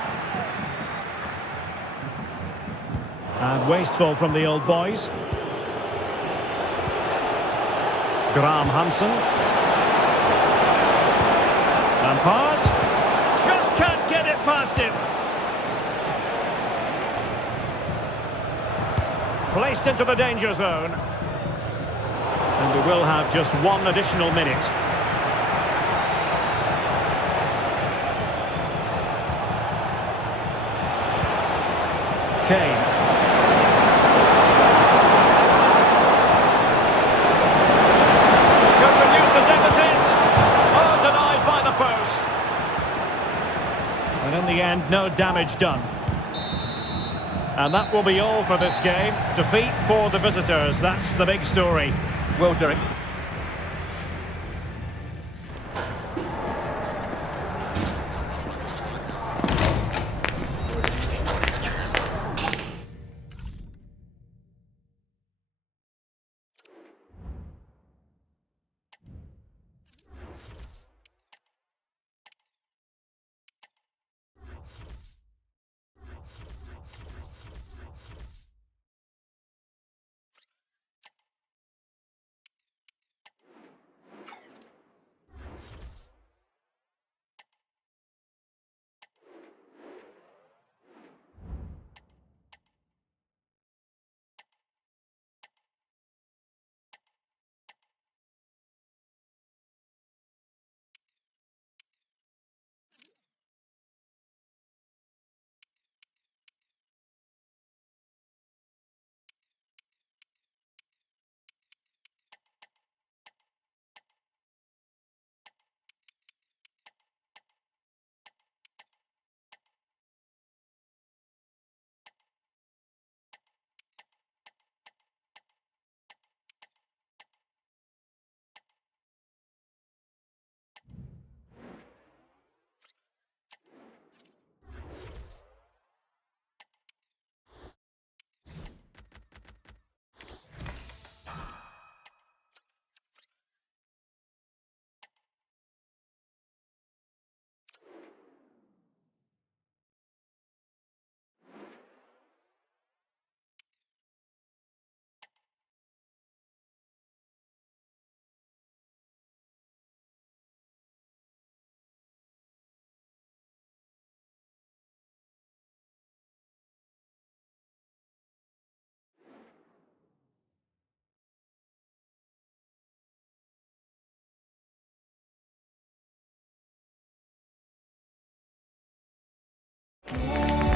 And wasteful from the old boys. Graham Hansen. Lampard. Just can't get it past him. Placed into the danger zone. And we will have just one additional minute. Kane. Could reduce the deficit. Oh, denied by the post. And in the end, no damage done. And that will be all for this game. Defeat for the visitors. That's the big story. Well, Derek,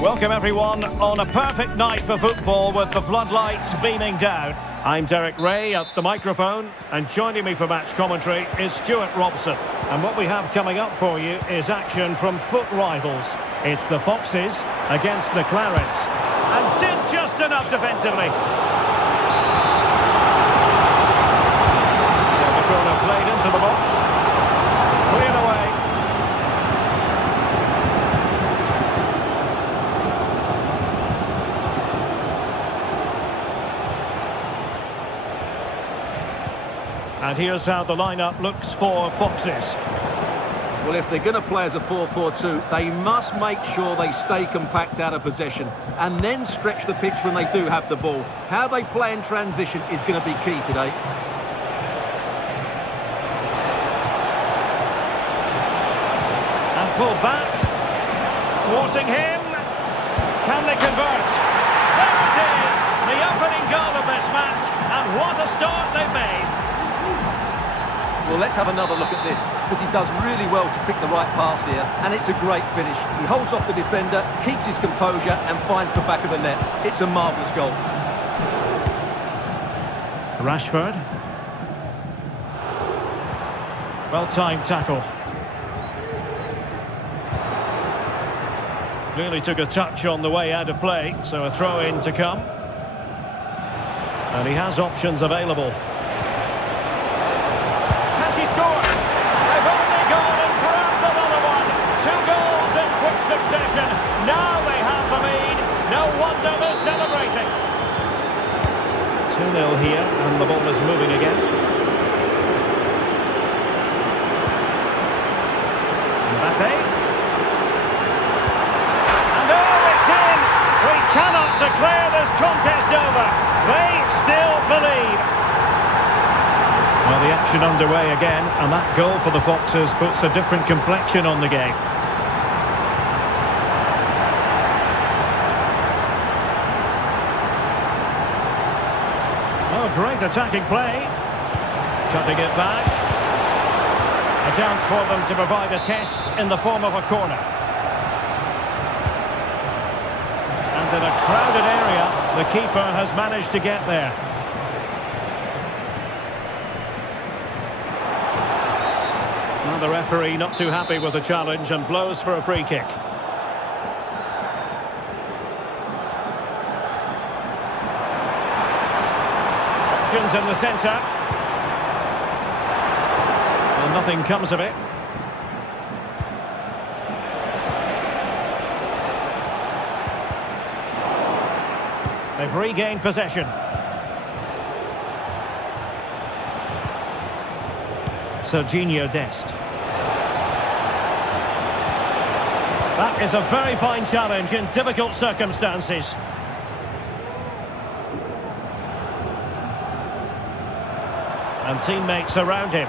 Welcome everyone on a perfect night for football with the floodlights beaming down. I'm Derek Ray at the microphone, and joining me for match commentary is Stuart Robson. And what we have coming up for you is action from foot rivals. It's the Foxes against the Clarets, and did just enough defensively. The corner played into the box, cleared away. And here's how the lineup looks for Foxes. Well, if they're going to play as a 4-4-2, they must make sure they stay compact out of possession and then stretch the pitch when they do have the ball. How they play in transition is going to be key today. And pulled back, thwarting him. Can they convert? There it is, the opening goal of this match, and what a start they've made. Well, let's have another look at this, because he does really well to pick the right pass here, and it's a great finish. He holds off the defender, keeps his composure, and finds the back of the net. It's a marvellous goal. Rashford. Well-timed tackle. Clearly took a touch on the way out of play, so a throw-in to come. And he has options available. Succession. Now they have the lead. No wonder they're celebrating. 2-0 here, and the ball is moving again. Mbappe. And oh, it's in! We cannot declare this contest over. They still believe. Well, the action underway again, and that goal for the Foxes puts a different complexion on the game. Great attacking play. Cutting it back. A chance for them to provide a test in the form of a corner. And in a crowded area, the keeper has managed to get there. Well, the referee not too happy with the challenge and blows for a free kick. In the centre, and nothing comes of it. They've regained possession. Serginho Dest. That is a very fine challenge in difficult circumstances. And teammates around him.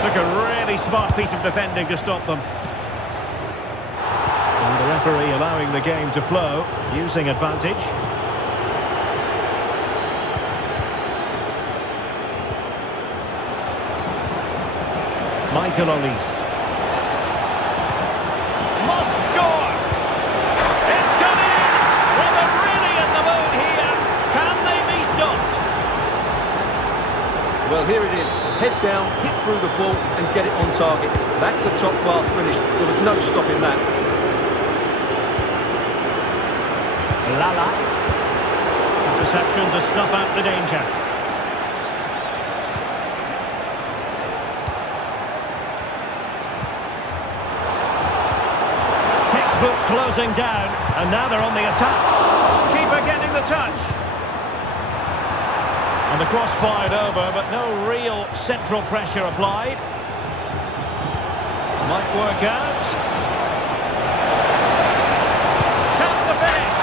Took a really smart piece of defending to stop them. And the referee allowing the game to flow, using advantage. Michael Olise. Must score! Well, here it is. Head down, hit through the ball and get it on target. That's a top-class finish. There was no stopping that. Lala. Interception to snuff out the danger. Textbook closing down, and now they're on the attack. Keeper getting the touch. And the cross fired over, but no real central pressure applied. Might work out. Chance to finish.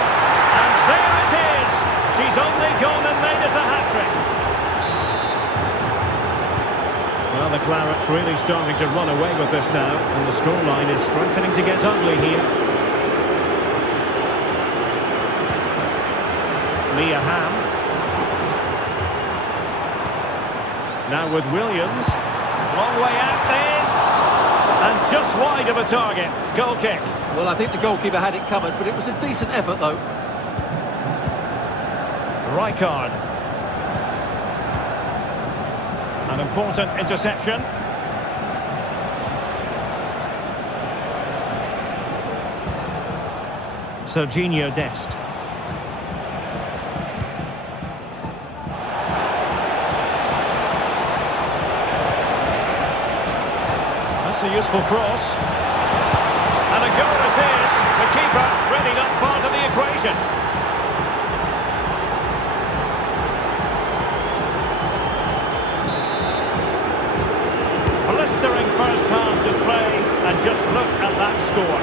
And there it is. She's only gone and made it a hat-trick. Well, the Clarets really starting to run away with this now, and the scoreline is threatening to get ugly here. Mia Hamm. Now with Williams. Long way out this. And just wide of a target. Goal kick. Well, I think the goalkeeper had it covered, but it was a decent effort, though. Rijkaard. An important interception. Serginho Dest. That's a useful cross. And a goal it is. The keeper really not part of the equation. Blistering first half display, and just look at that score.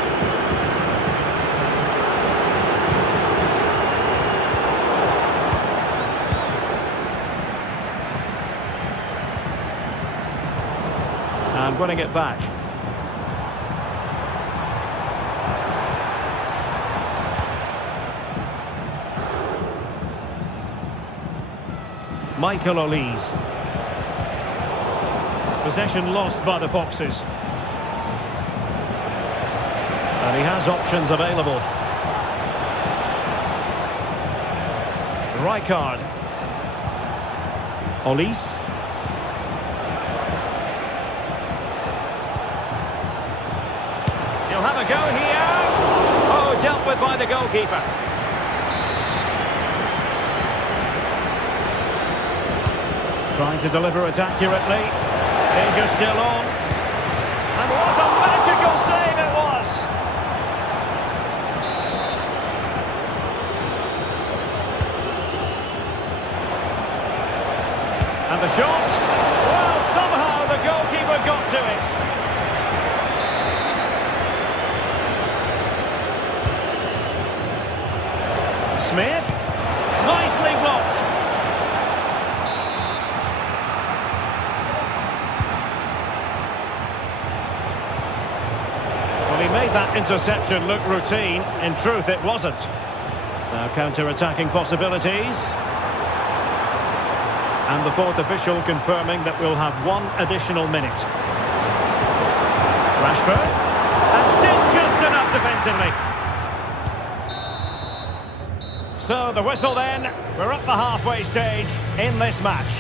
And winning it back. Michael ealezr. Possession lost by the Foxes. And he has options available. Rijkaard. ealezr. He'll have a go here. Oh, dealt with by the goalkeeper. Trying to deliver it accurately. Danger still on. And what a magical save it was! And the shot? Well, somehow the goalkeeper got to it. Smith. Nicely blocked. He made that interception look routine. In truth, it wasn't. Now counter-attacking possibilities. And the fourth official confirming that we'll have one additional minute. Rashford. And did just enough defensively. So the whistle then. We're at the halfway stage in this match.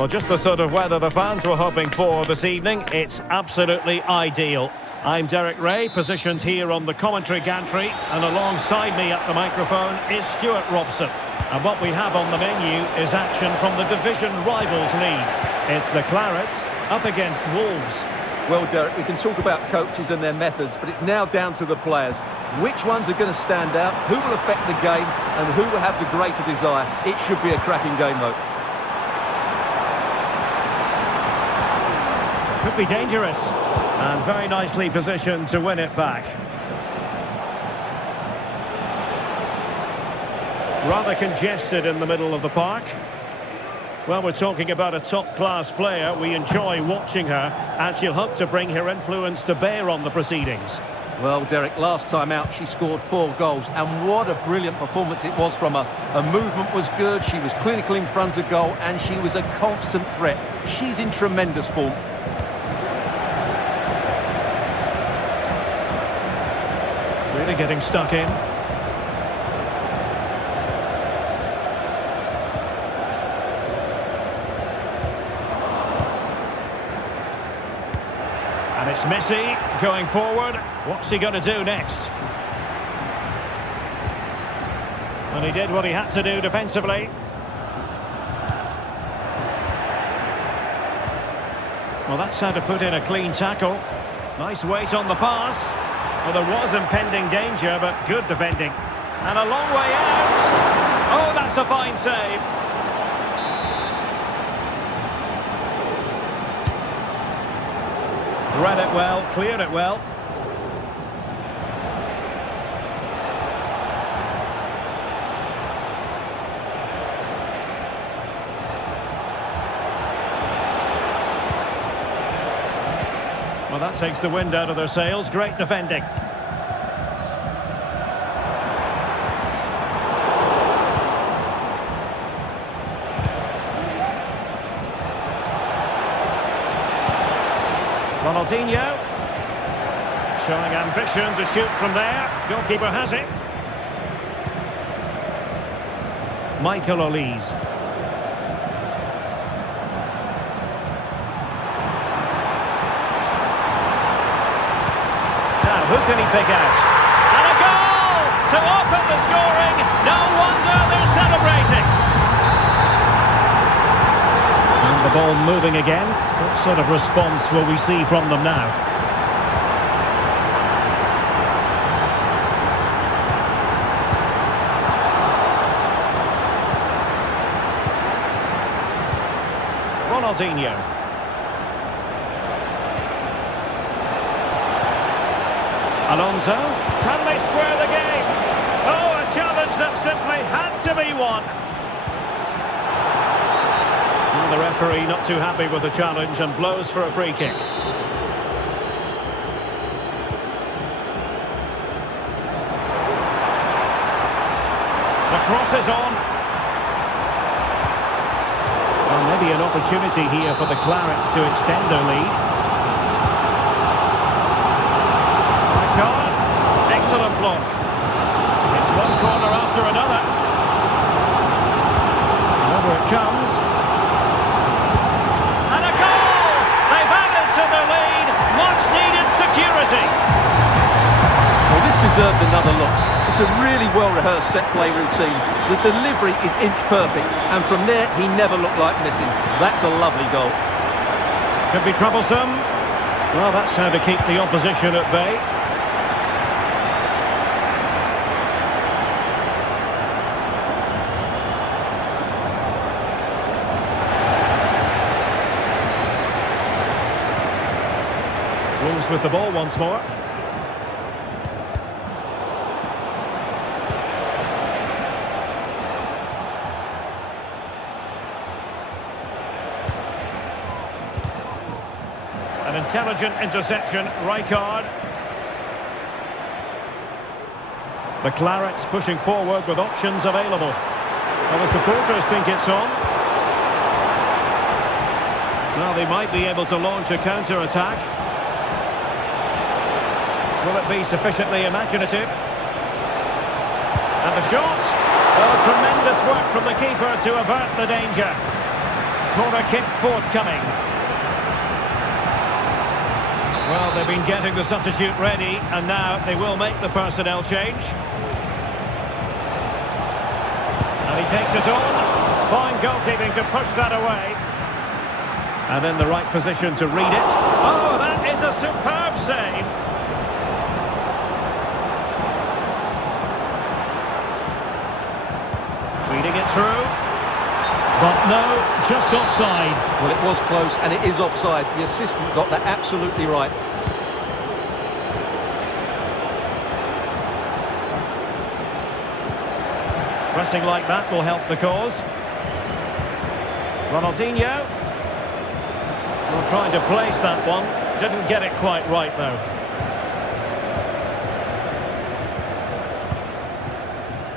Well, just the sort of weather the fans were hoping for this evening. It's absolutely ideal. I'm Derek Ray, positioned here on the commentary gantry, and alongside me at the microphone is Stuart Robson. And what we have on the menu is action from the division rivals league. It's the Clarets up against Wolves. Well, Derek, we can talk about coaches and their methods, but it's now down to the players. Which ones are going to stand out, who will affect the game, and who will have the greater desire? It should be a cracking game, though. Could be dangerous, and very nicely positioned to win it back. Rather congested in the middle of the park. Well, we're talking about a top-class player. We enjoy watching her, and she'll hope to bring her influence to bear on the proceedings. Well, Derek, last time out she scored 4 goals, and what a brilliant performance it was from her. Her movement was good, she was clinical in front of goal, and she was a constant threat. She's in tremendous form. Really getting stuck in. And it's Messi going forward. What's he going to do next? And he did what he had to do defensively. Well, that's how to put in a clean tackle. Nice weight on the pass. Well, there was impending danger, but good defending. And a long way out. Oh, that's a fine save. Read it well, cleared it well. Well, that takes the wind out of their sails. Great defending. Ronaldinho. Showing ambition to shoot from there. Goalkeeper has it. ealezr. Who can he pick out? And a goal to open the scoring. No wonder they're celebrating. And the ball moving again. What sort of response will we see from them now? Ronaldinho. Alonso, can they square the game? Oh, a challenge that simply had to be won. And the referee not too happy with the challenge and blows for a free kick. The cross is on. Well, maybe an opportunity here for the Clarets to extend their lead. Excellent block. It's one corner after another. Over it comes. And a goal! They've added to the lead. Much needed security. Well, this deserves another look. It's a really well-rehearsed set-play routine. The delivery is inch perfect, and from there he never looked like missing. That's a lovely goal. Could be troublesome. Well, that's how to keep the opposition at bay. Wolves with the ball once more. An intelligent interception, Rijkaard. The Clarets pushing forward with options available. Well, the supporters think it's on. Well, they might be able to launch a counter-attack. Will it be sufficiently imaginative? And the shot. Oh, tremendous work from the keeper to avert the danger. Corner kick forthcoming. Well, they've been getting the substitute ready, and now they will make the personnel change. And he takes it on. Fine goalkeeping to push that away. And in the right position to read it. Oh, that is a superb save. Feeding it through. But no, just offside. Well, it was close, and it is offside. The assistant got that absolutely right. Pressing like that will help the cause. Ronaldinho. Well, trying to place that one. Didn't get it quite right, though.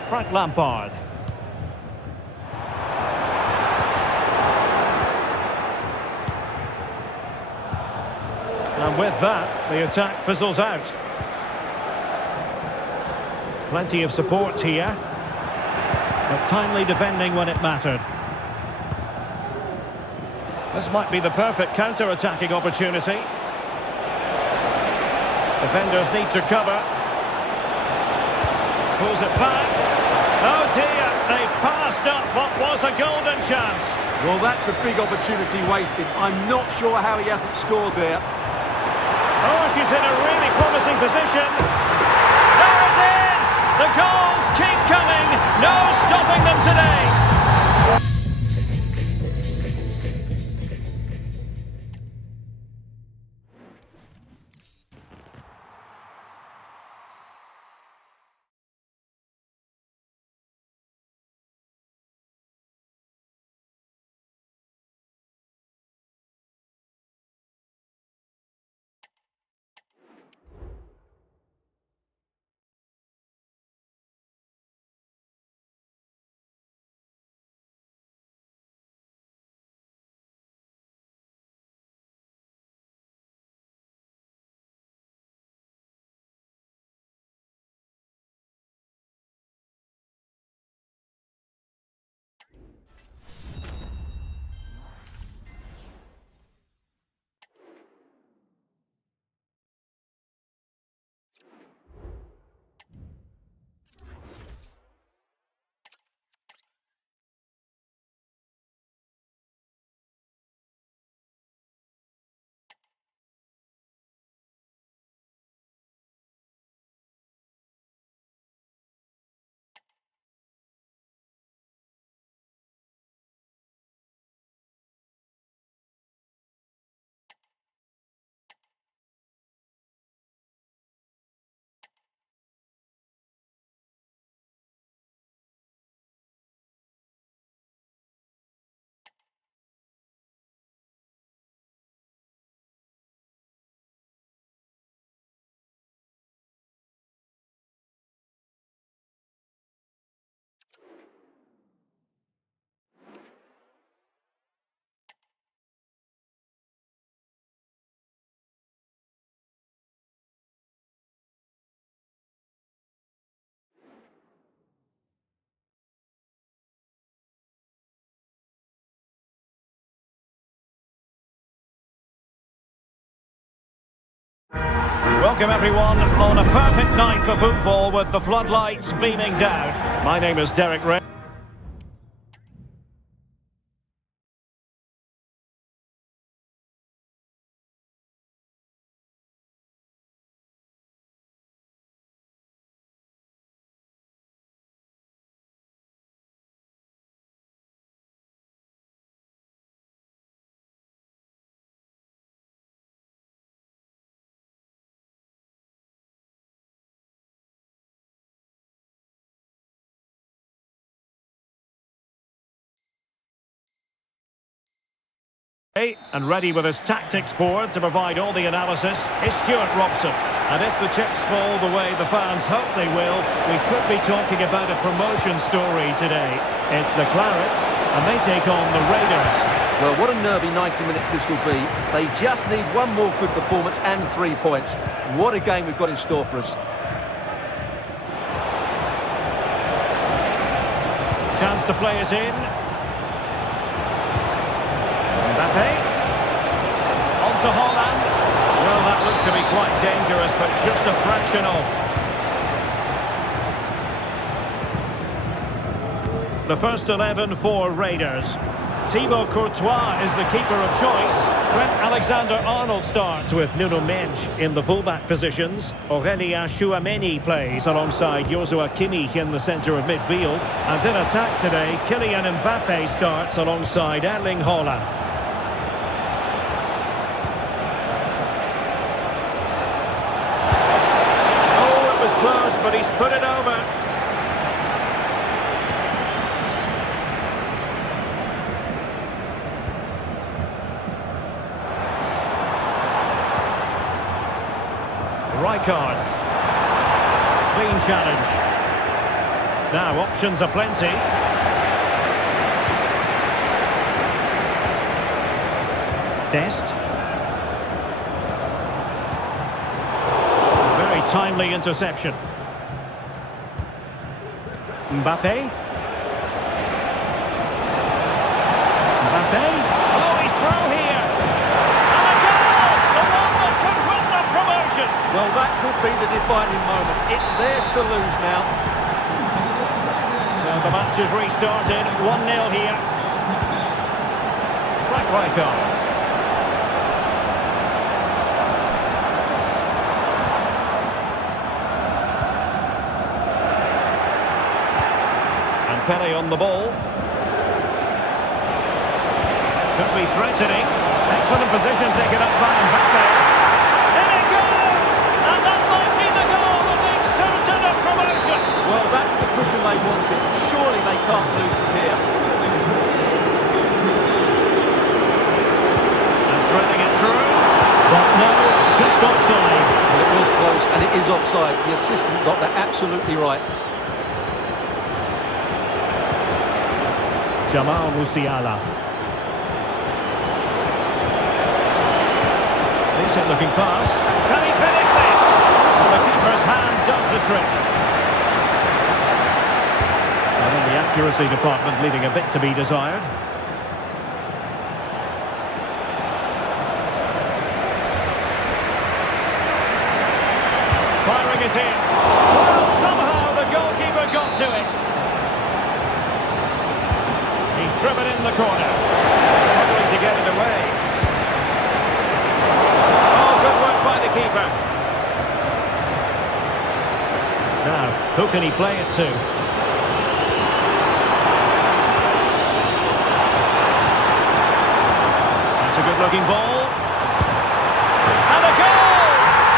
Frank Lampard. And with that, the attack fizzles out. Plenty of support here. But timely defending when it mattered. This might be the perfect counter-attacking opportunity. Defenders need to cover. Pulls it back. Oh dear, they passed up what was a golden chance. Well, that's a big opportunity wasted. I'm not sure how he hasn't scored there. Oh, she's in a really promising position. There it is! The goals keep coming. No stopping them today. Welcome everyone on a perfect night for football with the floodlights beaming down. My name is Derek Ray. And ready with his tactics board to provide all the analysis is Stuart Robson. And if the chips fall the way the fans hope they will, we could be talking about a promotion story today. It's the Clarets, and they take on the Raiders. Well, what a nervy 90 minutes this will be. They just need one more good performance and 3 points. What a game we've got in store for us. Chance to play it in. Mbappe. On to Haaland. Well, that looked to be quite dangerous, but just a fraction off. The first 11 for Raiders. Thibaut Courtois is the keeper of choice. Trent Alexander-Arnold starts with Nuno Mendes in the fullback positions. Aurélien Tchouameni plays alongside Joshua Kimmich in the centre of midfield. And in attack today, Kylian Mbappe starts alongside Erling Haaland. Oh, it was close, but he's put it over. Rijkaard. Clean challenge. Now options are plenty. Dest. Very timely interception. Mbappe. Mbappe. Oh, he's through here. And a goal! The one that could win the promotion. Well, that could be the defining moment. It's theirs to lose now. So the match has restarted. 1-0 here. Frank Rijkaard. And Pele on the ball. Could be threatening. Excellent position taken up by Mbappe. In it goes! And that might be the goal that makes certain of promotion. Well, that's the cushion they wanted. Surely they can't lose from here. And threading it through. But no, just offside. Well, it was close, and it is offside. The assistant got that absolutely right. Jamal Musiala. Decent looking pass. Can he finish this? Well, the keeper's hand does the trick. And in the accuracy department leaving a bit to be desired. Firing it in. Well, somehow the goalkeeper got to it. He's driven in the corner. Struggling to get it away. Oh, good work by the keeper. Now, who can he play it to? That's a good-looking ball. And a goal!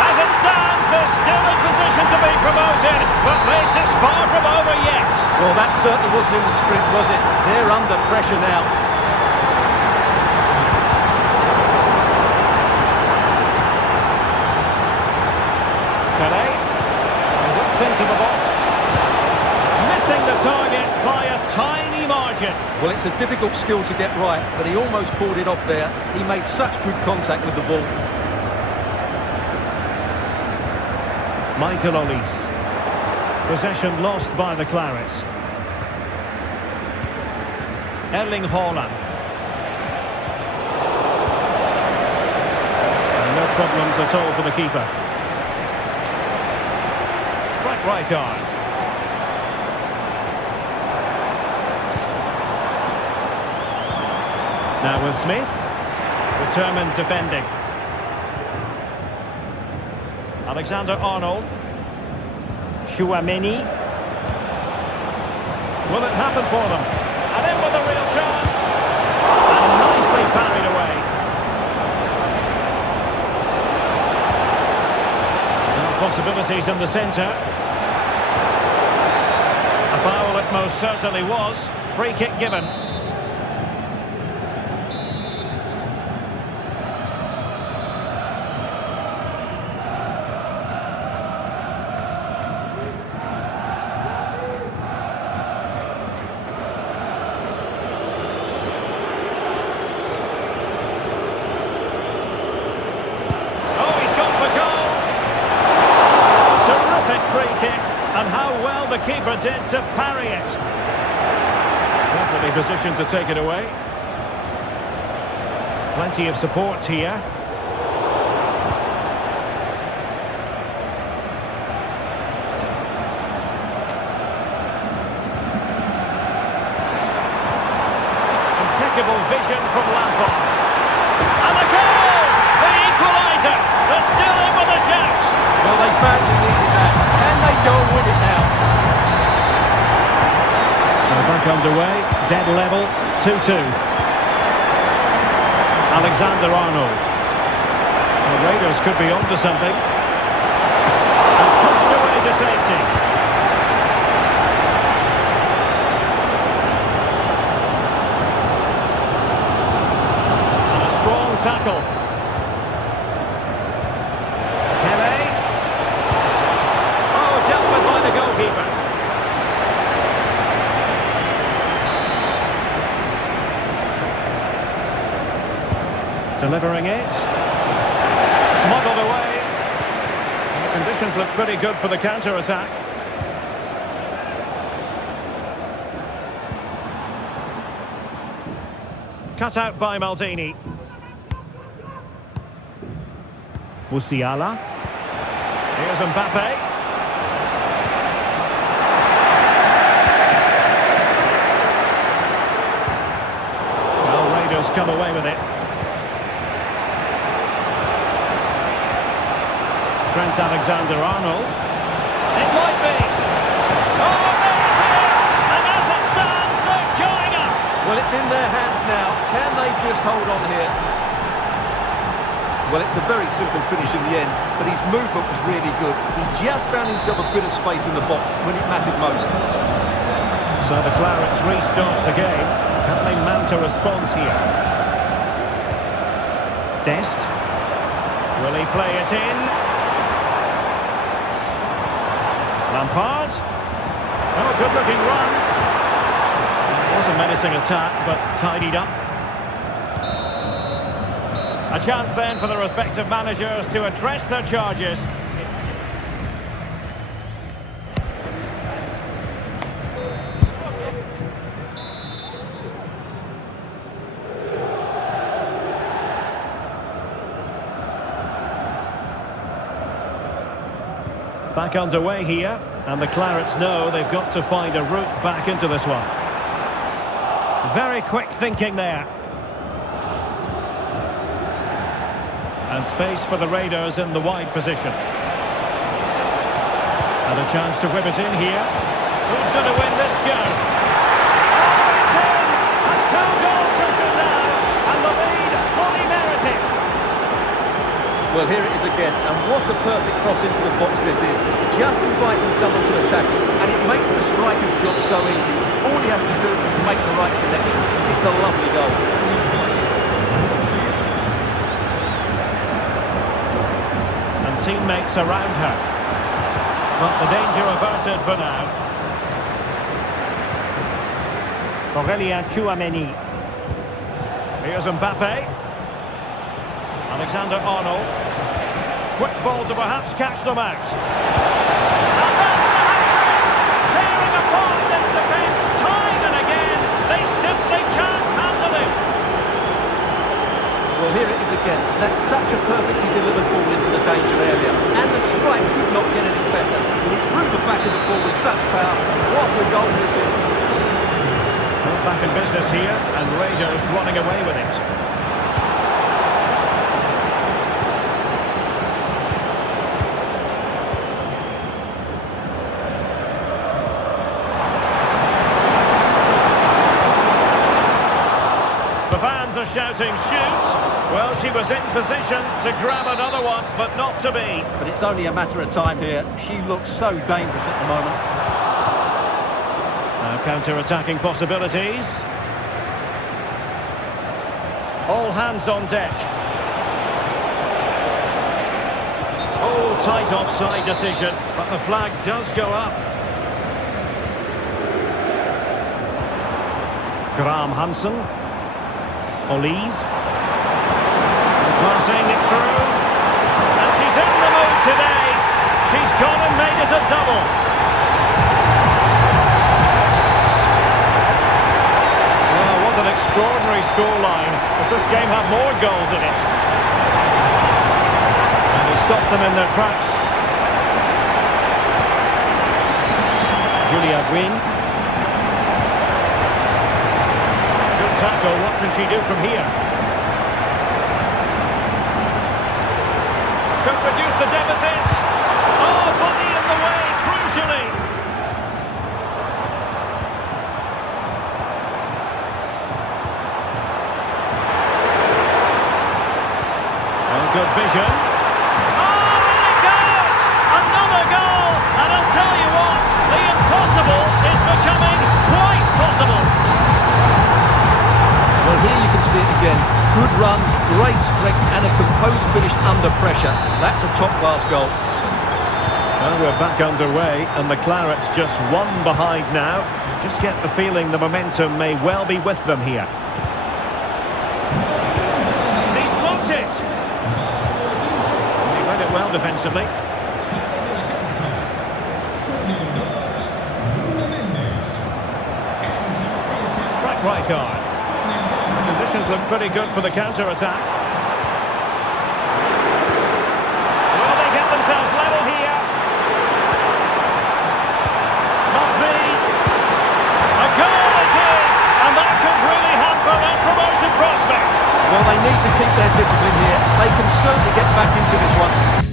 As it stands, they're still in position to be promoted, but this is far from over yet. Well, that certainly wasn't in the script, was it? They're under pressure now. Pele, whipped into the box, missing the target by a tiny margin. Well, it's a difficult skill to get right, but he almost pulled it off there. He made such good contact with the ball. Michael Olise. Possession lost by the Clarets. Erling Haaland. And no problems at all for the keeper. Frank Rijkaard. Now with Smith. Determined defending. Alexander-Arnold. Tchouameni. Will it happen for them? And in with a real chance. And nicely parried away. Now possibilities in the centre. A foul it most certainly was. Free kick given. And how well the keeper did to parry it. Definitely positioned to take it away. Plenty of support here. Impeccable vision from Lampard. And the goal! The equaliser! They're still in with a shout! Well, they badly needed that. Can they go and win it now? So back underway, dead level, 2-2. Alexander-Arnold. The Raiders could be onto something. And pushed away to safety. And a strong tackle. Pele. Oh, dealt with by the goalkeeper. Delivering it. Smuggled away. And the conditions look pretty good for the counter-attack. Cut out by Maldini. Musiala. Here's Mbappe. Well, Raiders come away with it. Trent Alexander-Arnold. It might be. Oh, there it is! And as it stands, they're going up! Well, it's in their hands now. Can they just hold on here? Well, it's a very simple finish in the end, but his movement was really good. He just found himself a bit of space in the box when it mattered most. So the Clarets restart the game. Can they mount a response here? Dest. Will he play it in? Lampard. Oh, good-looking run. It was a menacing attack, but tidied up. A chance then for the respective managers to address their charges. Back underway here, and the Clarets know they've got to find a route back into this one. Very quick thinking there. And space for the Raiders in the wide position. And a chance to whip it in here. Who's going to win this joust? Oh, it's in! A two-goal cushion now, and the lead fully merited. Well, here it is again, and what a perfect cross into the box this is. Just inviting someone to attack it, and it makes the striker's job so easy. All he has to do is make the right connection. It's a lovely goal. And teammates around her. But the danger averted for now. Aurélien Tchouameni. Here's Mbappe. Alexander-Arnold. Quick ball to perhaps catch them out. And that's the hat-trick! Tearing apart this defence time and again. They simply can't handle him. Well, here it is again. That's such a perfectly delivered ball into the danger area. And the strike could not get any better. He threw the back of the ball with such power. What a goal this is. Well, back in business here, and Raiders running away with it. The fans are shouting, shoot! Well, she was in position to grab another one, but not to be. But it's only a matter of time here. She looks so dangerous at the moment. Now counter-attacking possibilities. All hands on deck. Oh, tight offside decision, but the flag does go up. Graham Hansen. ealezr. Passing it through. And she's in the mood today. She's gone and made it a double. Well, what an extraordinary scoreline. Does this game have more goals in it? And he stopped them in their tracks. Julia Green. Good tackle. What can she do from here? Could reduce the deficit. Oh, body in the way, crucially. Oh, good vision. Oh, and it goes! Another goal! And I'll tell you what, the impossible is becoming quite possible. Well, here you can see it again. Good run, great strength, and a composed finish under pressure. That's a top-class goal. Well, we're back underway, and the Clarets just one behind now. Just get the feeling the momentum may well be with them here. He's blocked it! He read it well defensively. Frank Rijkaard. Conditions look pretty good for the counter-attack. Will they get themselves level here? Must be. A goal it is! And that could really hamper their promotion prospects. Well, they need to keep their discipline here. They can certainly get back into this one.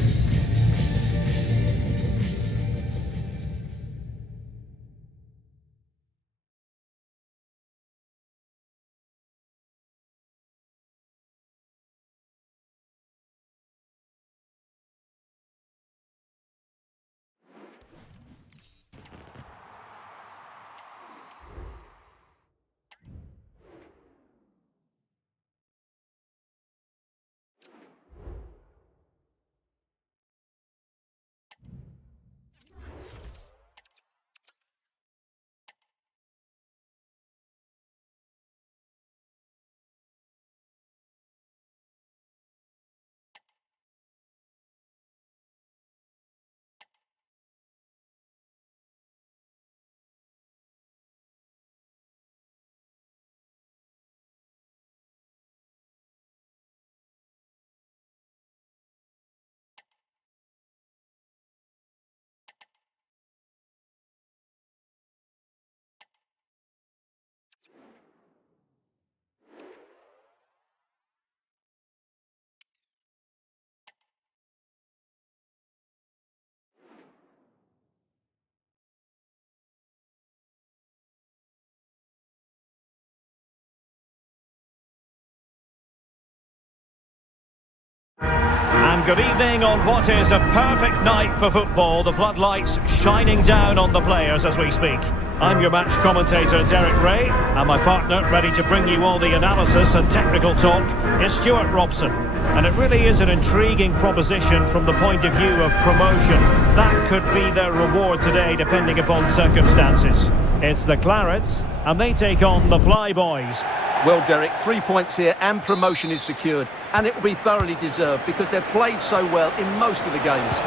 And good evening on what is a perfect night for football. The floodlights shining down on the players as we speak. I'm your match commentator, Derek Ray, and my partner, ready to bring you all the analysis and technical talk, is Stuart Robson. And it really is an intriguing proposition from the point of view of promotion. That could be their reward today, depending upon circumstances. It's the Clarets, and they take on the Flyboys. Well, Derek, 3 points here and promotion is secured. And it will be thoroughly deserved because they've played so well in most of the games.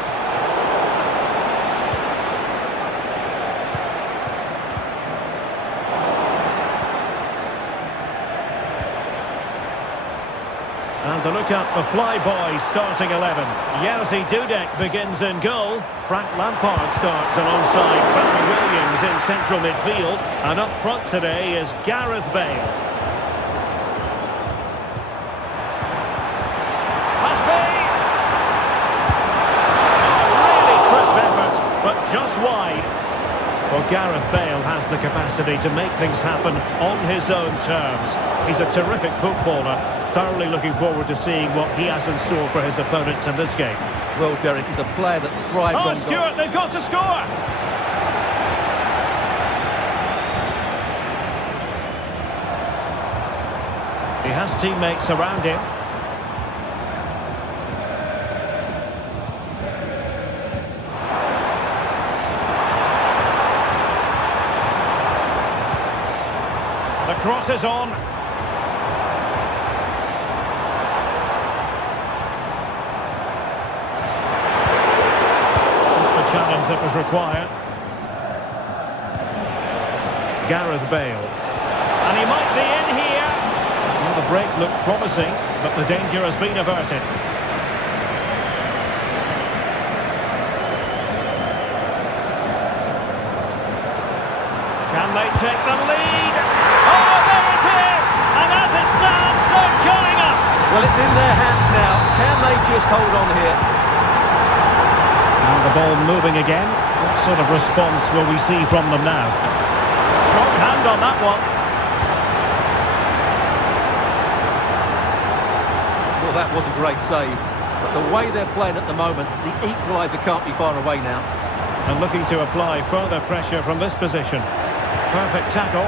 And to look at the Flyboys starting 11. Jerzy Dudek begins in goal. Frank Lampard starts alongside Barry Williams in central midfield. And up front today is Gareth Bale. Just wide. Well, Gareth Bale has the capacity to make things happen on his own terms. He's a terrific footballer. Thoroughly looking forward to seeing what he has in store for his opponents in this game. Well, Derek, he's a player that thrives on goal. Stuart, they've got to score! He has teammates around him. The cross is on. Just the challenge that was required. Gareth Bale. And he might be in here. The break looked promising, but the danger has been averted. Can they take the lead? Oh, there it is! And as it stands, they're going up! Well, it's in their hands now. Can they just hold on here? And the ball moving again. What sort of response will we see from them now? Strong hand on that one. Well, that was a great save. But the way they're playing at the moment, the equaliser can't be far away now. And looking to apply further pressure from this position. Perfect tackle.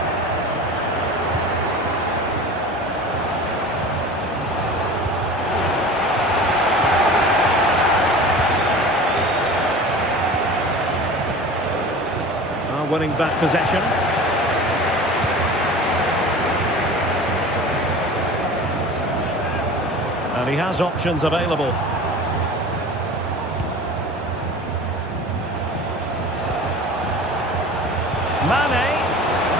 Winning back possession. And he has options available. Mane,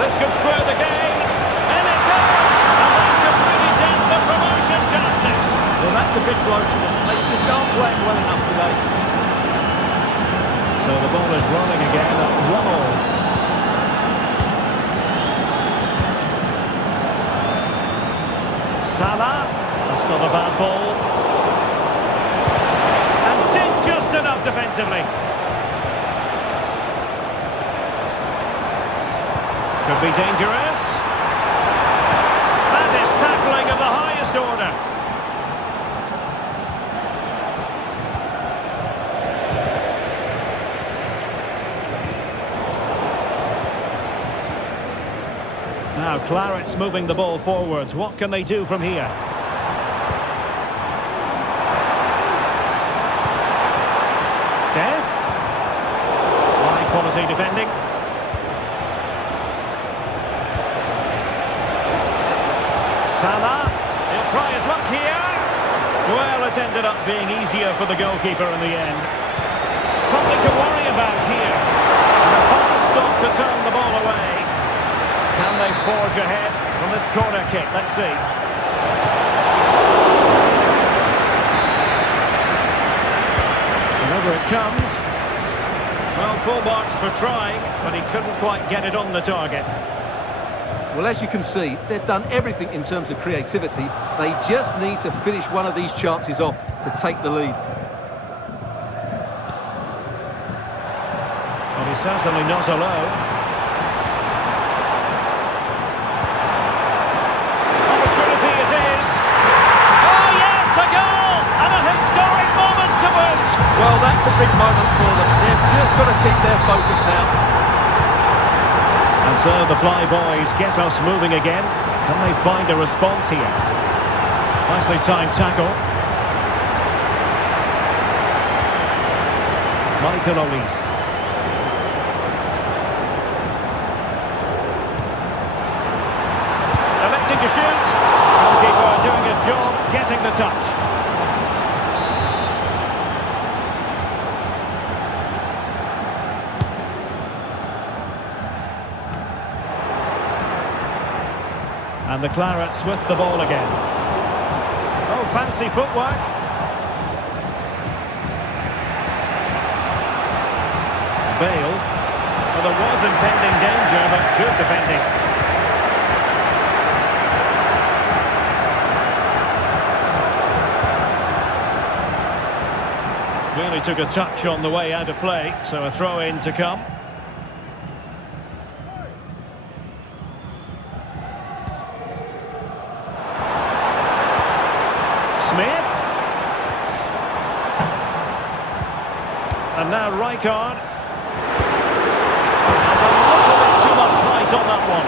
this could square the game, and it goes! And that could really dent the promotion chances. Well, that's a big blow to them. They just aren't playing well enough today. So the ball is rolling again at 1-1. Salah, that's not a bad ball. And did just enough defensively. Could be dangerous. That is tackling of the highest order. Now Claret's moving the ball forwards. What can they do from here? Test. High quality defending. Salah. He'll try his luck here. Well, it's ended up being easier for the goalkeeper in the end. Something to worry about here. And a fine stop to turn the ball away. Can they forge ahead from this corner kick? Let's see. And over it comes. Well, full marks for trying, but he couldn't quite get it on the target. Well, as you can see, they've done everything in terms of creativity. They just need to finish one of these chances off to take the lead. Well, he's certainly not alone. Opportunity it is. Oh, yes, a goal! And a historic moment to boot! Well, that's a big moment for them. They've just got to keep their focus now. And so the Flyboys get us moving again. Can they find a response here? Nicely timed tackle. Michael Olise. Electing to shoot. Goalkeeper doing his job, getting the touch. And the Clarets with the ball again. Oh, fancy footwork. Bale. Well, there was impending danger, but good defending. Really took a touch on the way out of play, so a throw-in to come. And now Rijkaard. And a little bit too much height on that one.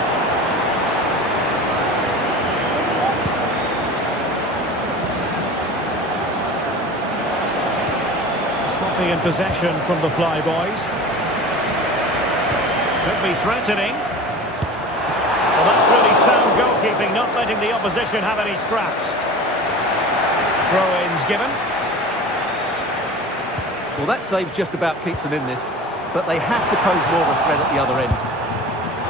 Sloppy in possession from the Flyboys. Could be threatening. Well, that's really sound goalkeeping, not letting the opposition have any scraps. Throw-ins given. Well, that save just about keeps them in this, but they have to pose more of a threat at the other end.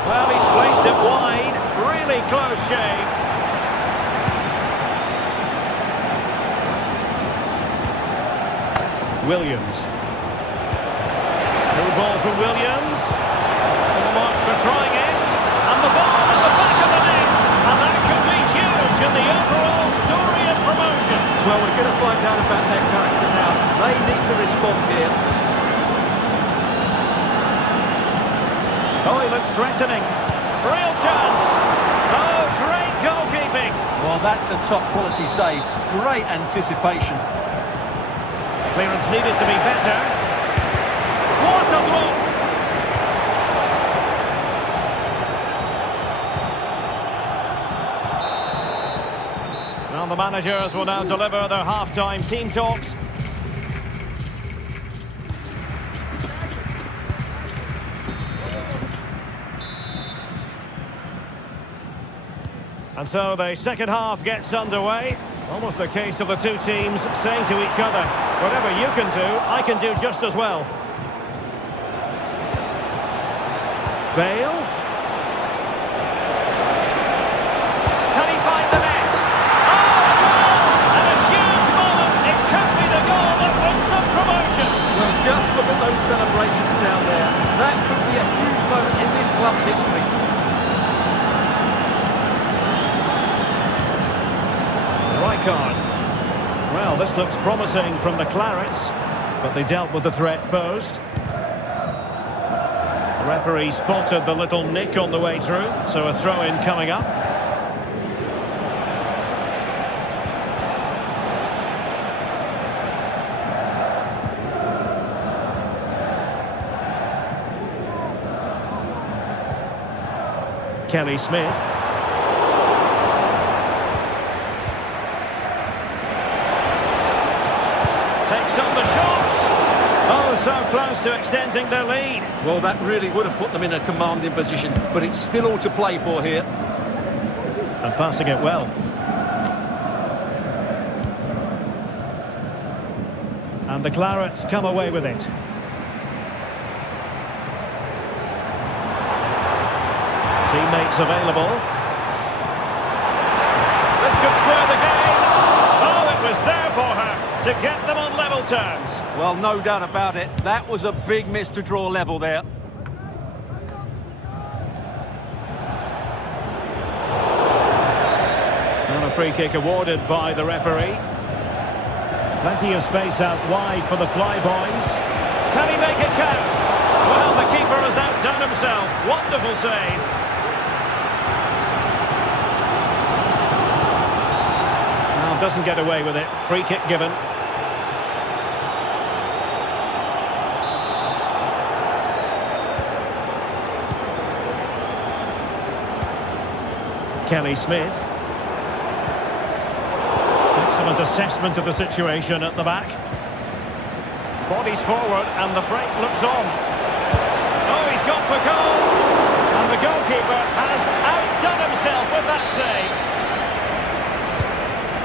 Well, he's placed it wide. Really close shave. Williams. Through ball from Williams. Full marks for trying it. And the ball in the back of the net. And that could be huge in the overall story of promotion. Well, we're going to find out about their character now. They need to respond here. Oh, he looks threatening. Real chance. Oh, great goalkeeping. Well, that's a top quality save. Great anticipation. Clearance needed to be better. What a block! Well, the managers will now deliver their half-time team talks. And so the second half gets underway. Almost a case of the two teams saying to each other, whatever you can do, I can do just as well. Bale. Can he find the net? Oh, a goal! And a huge moment. It could be the goal that wins them promotion. Well, just look at those celebrations down there. That could be a huge moment in this club's history. Right card. Well, this looks promising from the Clarets, but they dealt with the threat posed. The referee spotted the little nick on the way through, so a throw-in coming up. Kelly Smith. Takes on the shot. Oh, so close to extending their lead. Well, that really would have put them in a commanding position, but it's still all to play for here. And passing it well. And the Clarets come away with it. Teammates available. This could square the game. Oh, it was there for her to get them on level terms. Well, no doubt about it. That was a big miss to draw level there. And a free kick awarded by the referee. Plenty of space out wide for the Flyboys. Can he make it count? Well, the keeper has outdone himself. Wonderful save. Well, doesn't get away with it. Free kick given. Kelly Smith. Excellent assessment of the situation at the back. Bodies forward and the break looks on. Oh, he's gone for goal. And the goalkeeper has outdone himself with that save.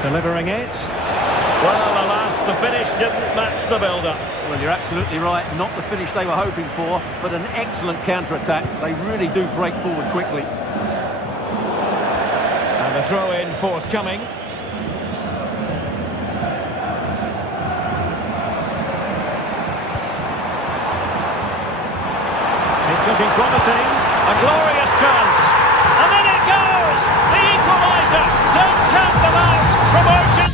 Delivering it. Well, alas, the finish didn't match the build-up. Well, you're absolutely right. Not the finish they were hoping for, but an excellent counter-attack. They really do break forward quickly. And a throw-in forthcoming. It's looking promising. A glorious chance. And then it goes! The equaliser! Don't count them out! Promotion!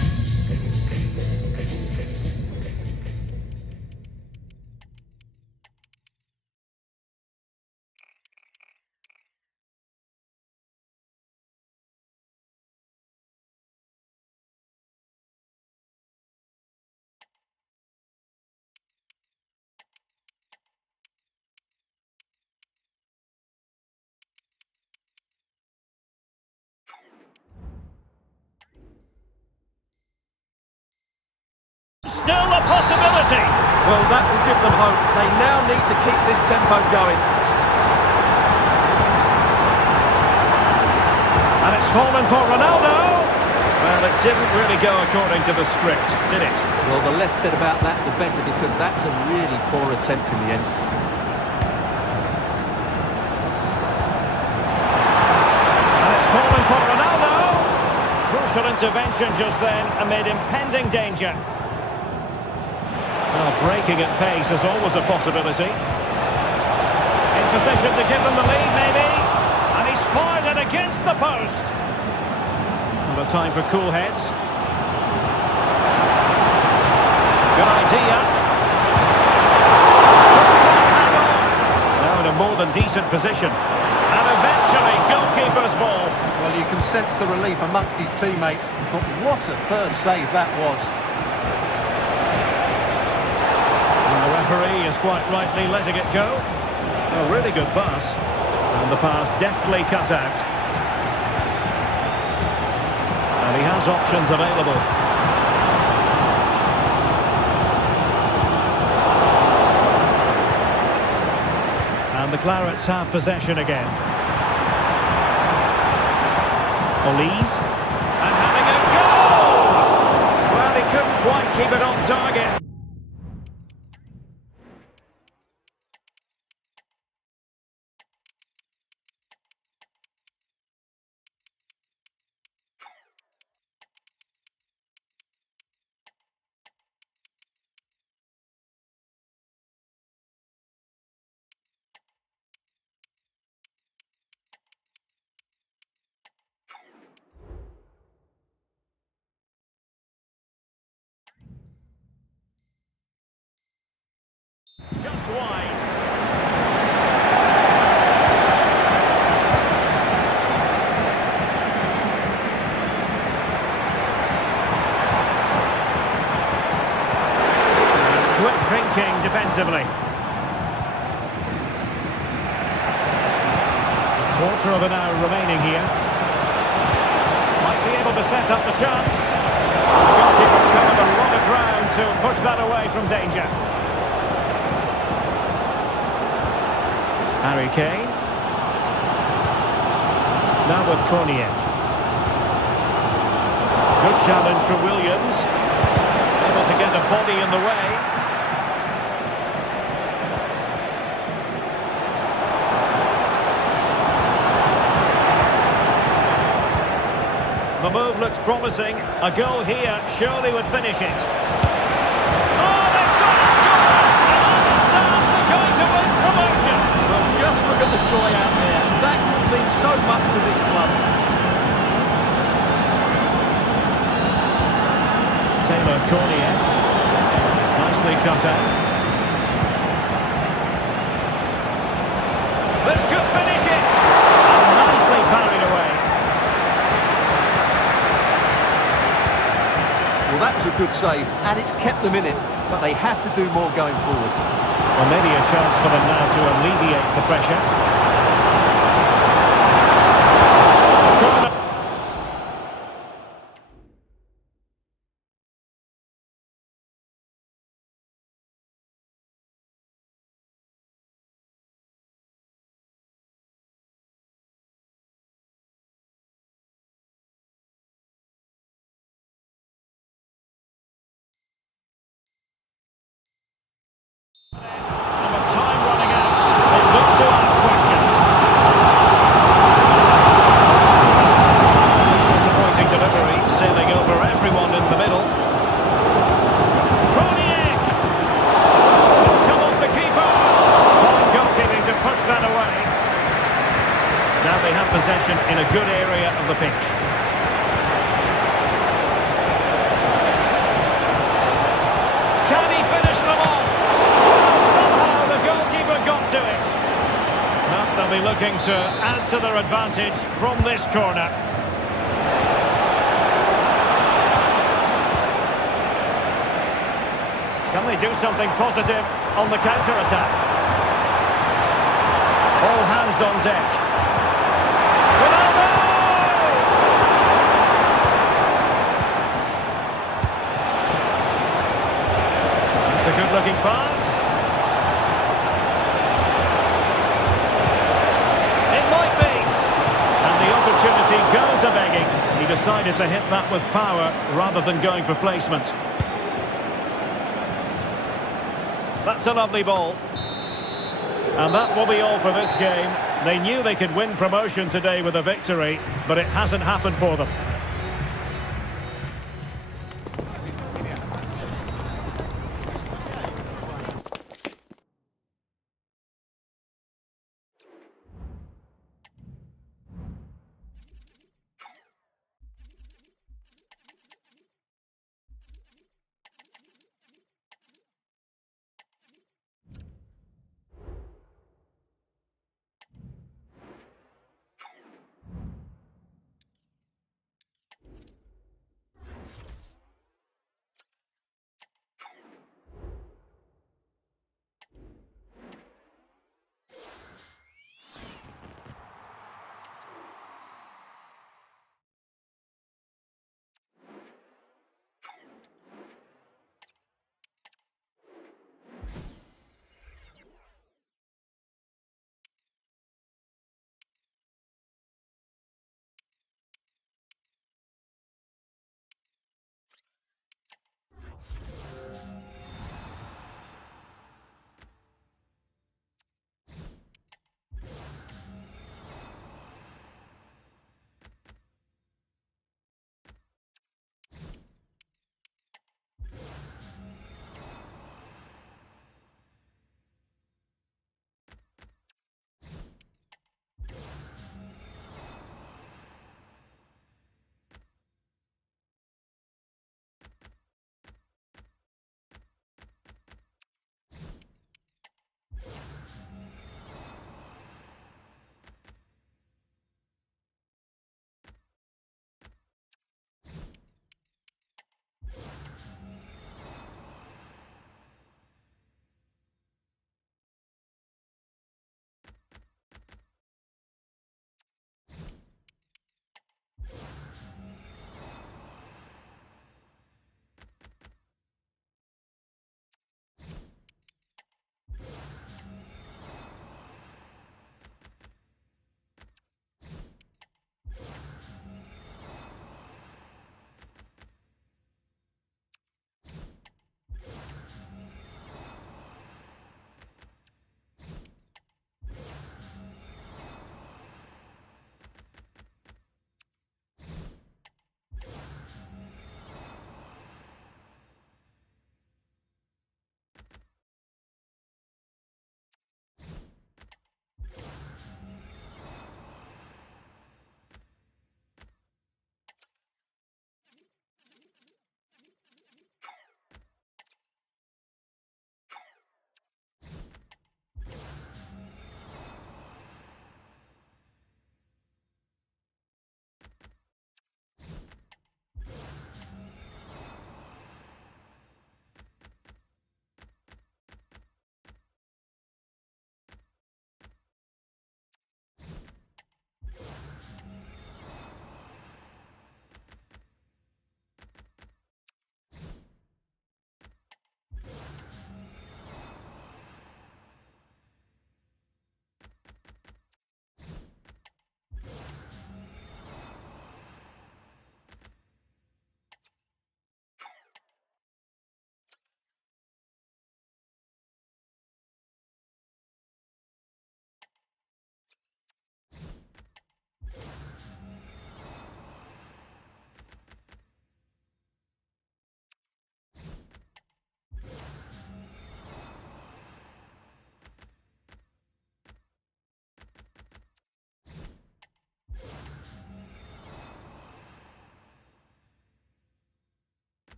Still a possibility. Well, that will give them hope. They now need to keep this tempo going. And it's fallen for Ronaldo. Well, it didn't really go according to the script, did it? Well, the less said about that, the better, because that's a really poor attempt in the end. And it's fallen for Ronaldo. Crucial intervention just then amid impending danger. Well, Breaking at pace is always a possibility. In position to give them the lead, maybe. And he's fired it against the post. And a time for cool heads. Good idea. Now in a more than decent position. And eventually, goalkeeper's ball. Well, you can sense the relief amongst his teammates. But what a first save that was. And the referee is quite rightly letting it go. A really good pass. And the pass deftly cut out. And he has options available. And the Clarets have possession again. ealezr. And having a goal! Well, he couldn't quite keep it on target. Just wide. Quick thinking defensively. Quarter of an hour remaining here. Might be able to set up the chance. The goalkeeper covered a lot of ground to push that away from danger. Harry Kane. Now with Cornier. Good challenge for Williams. Able to get a body in the way. The move looks promising. A goal here surely would finish it. Oh, they've got to score! And as it stands, they're going to win promotion. Well, just look at the joy out there. That could mean so much to this club. Taylor Cornier. Nicely cut out. This could finish it! And nicely parried away. Well, that was a good save, and it's kept them in it. But they have to do more going forward. Well, maybe a chance for them now to alleviate the pressure. And with time running out, they look to ask questions. Disappointing delivery, sailing over everyone in the middle. Cornier! It's come off the keeper. Fine goalkeeping to push that away. Now they have possession in a good area of the pitch. Can he finish them off? Somehow the goalkeeper got to it. Now they'll be looking to add to their advantage from this corner. Can they do something positive on the counter-attack? All hands on deck. Ronaldo! It's a good-looking pass. It might be. And the opportunity goes a-begging. He decided to hit that with power rather than going for placement. That's a lovely ball. And that will be all for this game. They knew they could win promotion today with a victory, but it hasn't happened for them.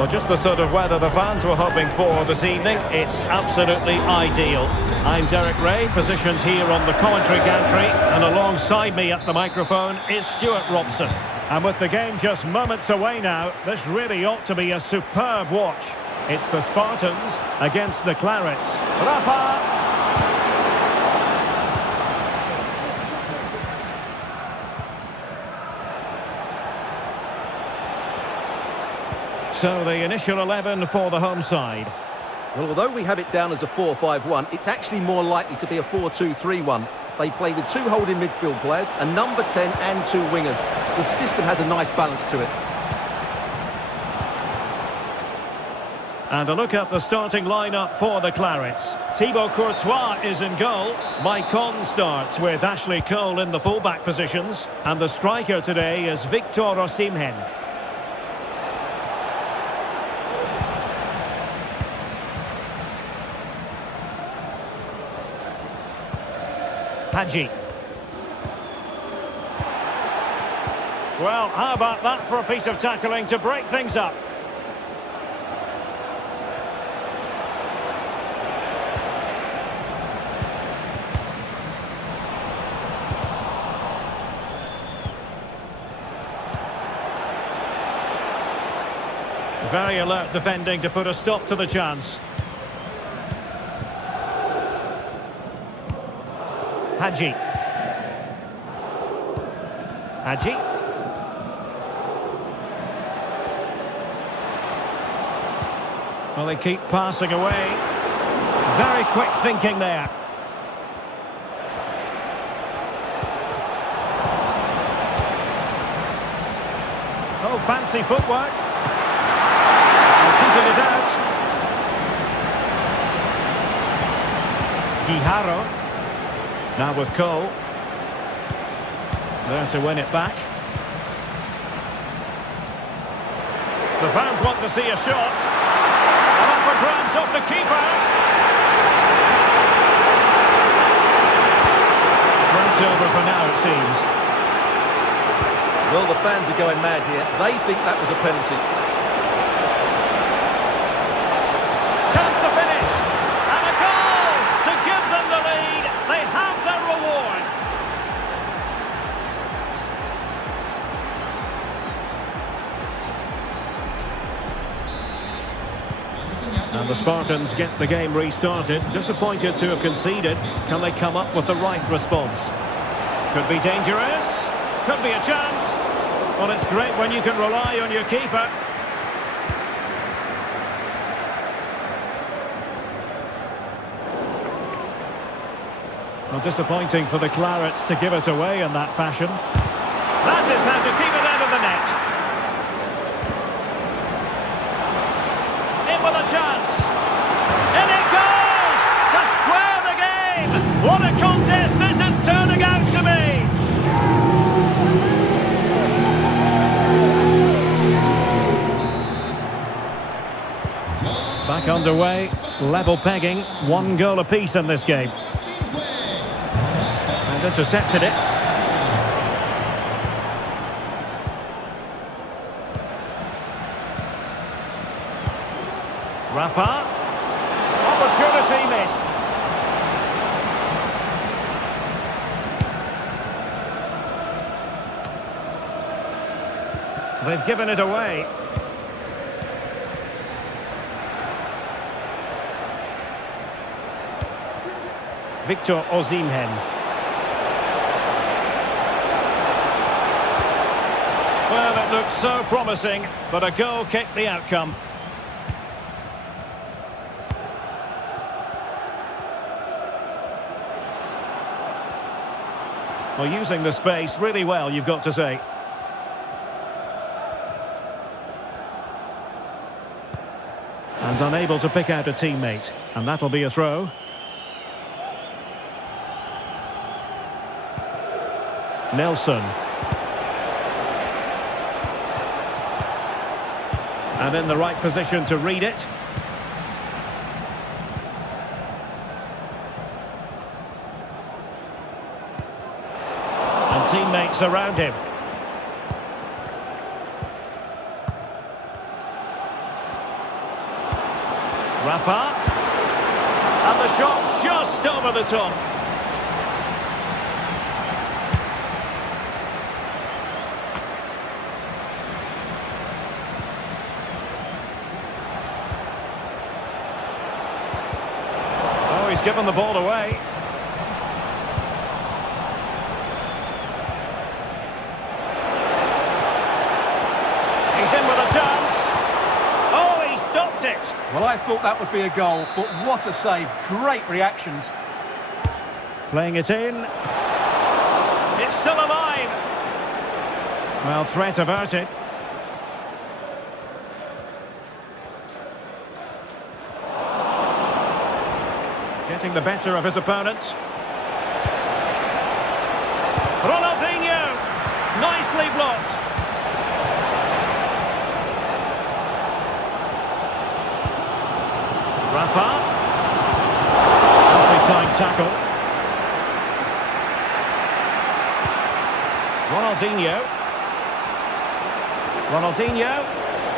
Well, just the sort of weather the fans were hoping for this evening. It's absolutely ideal. I'm Derek Ray, positioned here on the commentary gantry, and alongside me at the microphone is Stuart Robson. And with the game just moments away now, this really ought to be a superb watch. It's the Spartans against the Clarets. Rafa! So the initial 11 for the home side. Well, although we have it down as a 4-5-1, it's actually more likely to be a 4-2-3-1. They play with 2 holding midfield players, a number 10 and 2 wingers. The system has a nice balance to it. And a look at the starting lineup for the Clarets. Thibaut Courtois is in goal. Maicon starts with Ashley Cole in the fullback positions. And the striker today is Victor Osimhen. Hadji. Well, how about that for a piece of tackling to break things up? Very alert defending to put a stop to the chance. Hadji. Hadji. Well, they keep passing away. Very quick thinking there. Oh, fancy footwork. They're keeping it out. Guijaro. Now with Cole. There to win it back. The fans want to see a shot. And up for grabs off the keeper. Right over for now, it seems. Well, the fans are going mad here. They think that was a penalty. Chance to finish. And a goal to give them the lead. They have their reward. And the Spartans get the game restarted. Disappointed to have conceded. Can they come up with the right response? Could be dangerous. Could be a chance. Well, it's great when you can rely on your keeper. Well, disappointing for the Clarets to give it away in that fashion. That is how to keep it out of the net. In with a chance. In it goes! To square the game! What a contest this is turning out to be! Back underway, level pegging, 1 goal apiece in this game. And intercepted it. Rafa. Opportunity missed. They've given it away. Victor Osimhen. Well, it looks so promising, but a goal kicked the outcome. Well, using the space really well, you've got to say. And unable to pick out a teammate. And that'll be a throw. Nelson. And in the right position to read it. And teammates around him. Rafa. And the shot just over the top. Oh, he's given the ball away. He's in with a chance. Oh, he stopped it. Well, I thought that would be a goal, but what a save. Great reactions. Playing it in. It's still alive. Well, threat averted. Getting the better of his opponent. Ronaldinho. Nicely blocked. Rafa. Nicely timed tackle. Ronaldinho.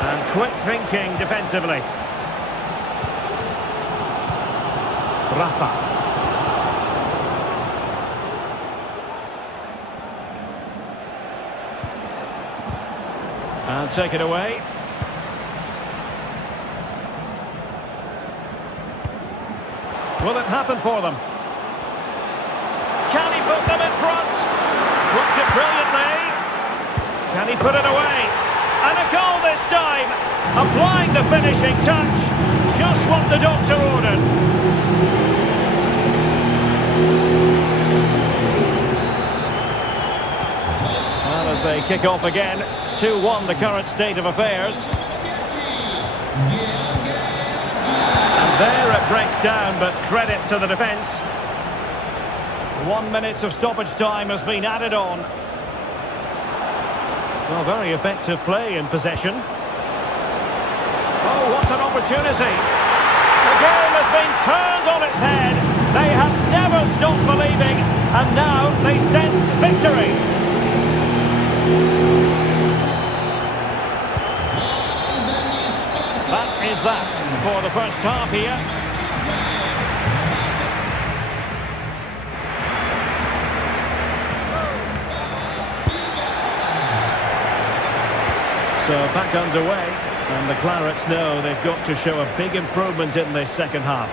And quick thinking defensively. Rafa. And take it away. Will it happen for them? Can he put them in front? Blocked it brilliantly. Can he put it away? And a goal this time. Applying the finishing touch. Just what the doctor ordered. Well, as they kick off again, 2-1 the current state of affairs. And there it breaks down, but credit to the defence. 1 minute of stoppage time has been added on. Well, very effective play in possession. Oh, what an opportunity. The game has been turned on its head. They have never stopped believing, and now they sense victory. That is that for the first half here. So back underway, and the Clarets know they've got to show a big improvement in this second half.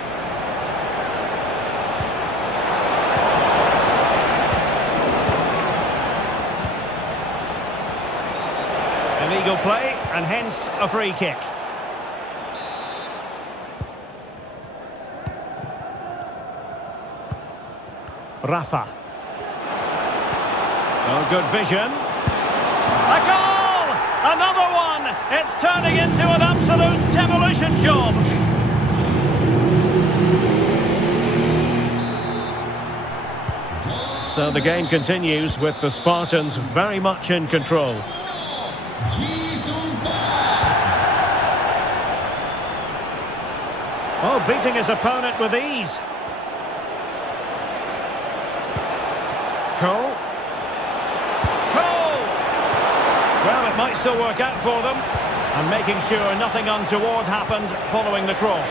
Illegal play, and hence a free kick. Rafa. Oh, good vision. A goal! Another one! It's turning into an absolute demolition job. So the game continues with the Spartans very much in control. Oh, beating his opponent with ease. Cole. Well, it might still work out for them. And making sure nothing untoward happened following the cross.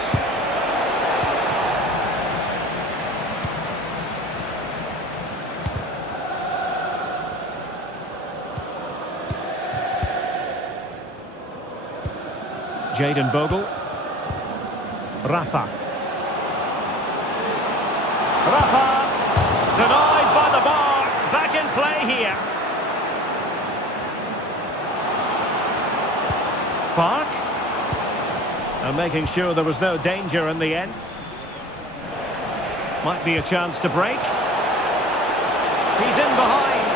Jayden Bogle. Rafa. Denied by the bar. Back in play here. Park. And making sure there was no danger in the end. Might be a chance to break. He's in behind.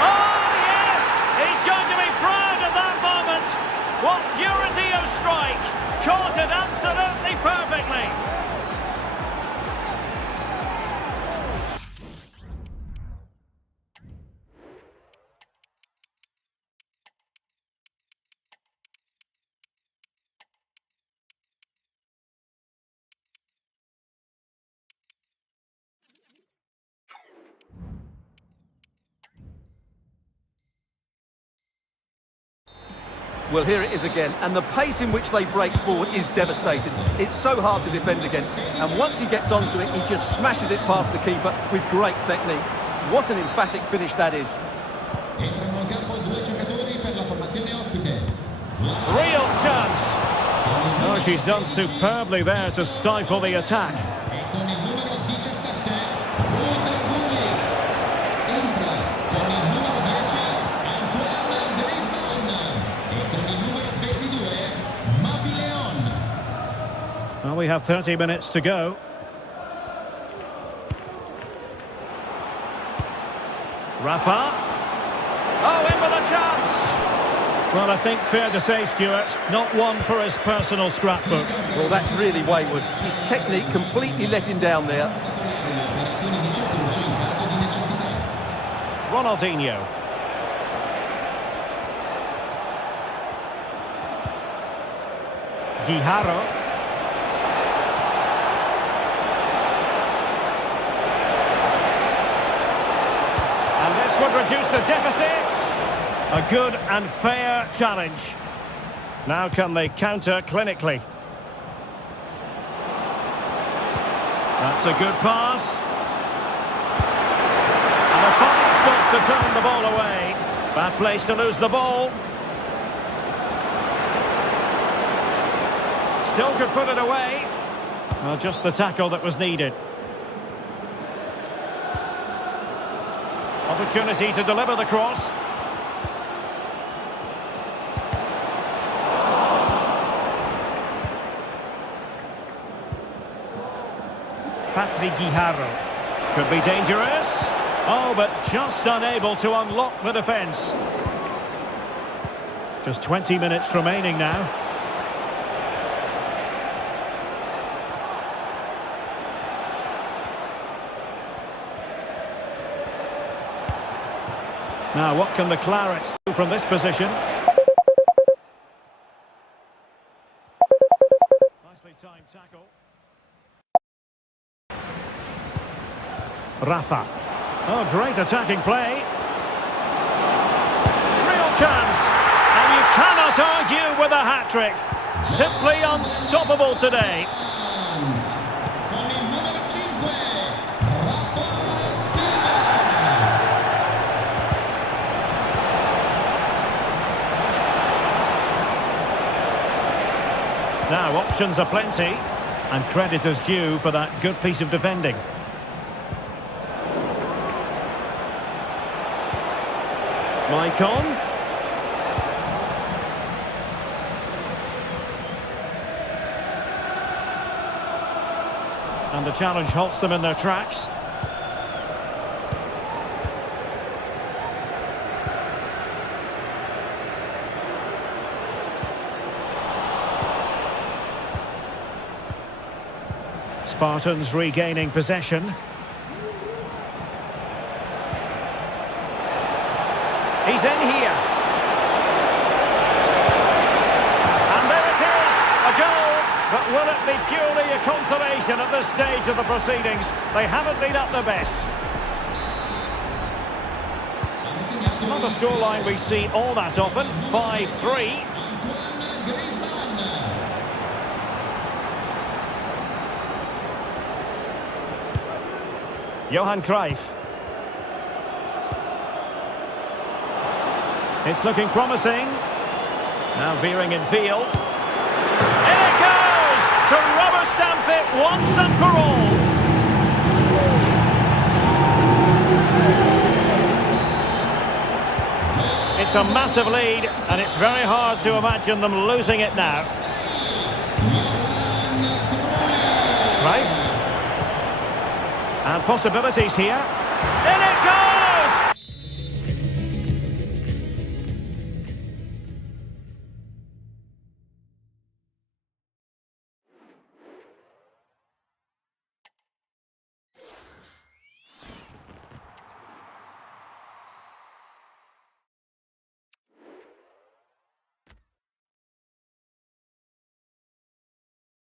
Oh, yes! He's going to be proud of that moment. What purity of strike. Caught it absolutely perfectly. Well, here it is again, and the pace in which they break forward is devastating. It's so hard to defend against, and once he gets onto it, he just smashes it past the keeper with great technique. What an emphatic finish that is. Real chance. Oh, she's done superbly there to stifle the attack. Well, we have 30 minutes to go. Rafa. Oh, in with a chance. Well, I think fair to say, Stuart, not one for his personal scrapbook. Well, that's really wayward. His technique completely let him down there. Ronaldinho. Guijarro. And this would reduce the deficit. A good and fair challenge. Now can they counter clinically? That's a good pass. And a fine stop to turn the ball away. Bad place to lose the ball. Still could put it away. Well, just the tackle that was needed. Opportunity to deliver the cross. Guijarro. Could be dangerous. Oh, but just unable to unlock the defence. Just 20 minutes remaining now. Now, what can the Clarets do from this position? Nicely timed tackle. Rafa. Oh, great attacking play. Real chance. And you cannot argue with a hat-trick. Simply unstoppable today. Now, options are plenty. And credit is due for that good piece of defending. Maicon. And the challenge halts them in their tracks. Spartans regaining possession. He's in here. And there it is, a goal. But will it be purely a consolation at this stage of the proceedings? They haven't been at their best. Not a scoreline we see all that often, 5-3. Johan Cruyff. It's looking promising. Now veering in field. In it goes! To rubber stamp it once and for all. It's a massive lead, and it's very hard to imagine them losing it now. Cruyff. And possibilities here. In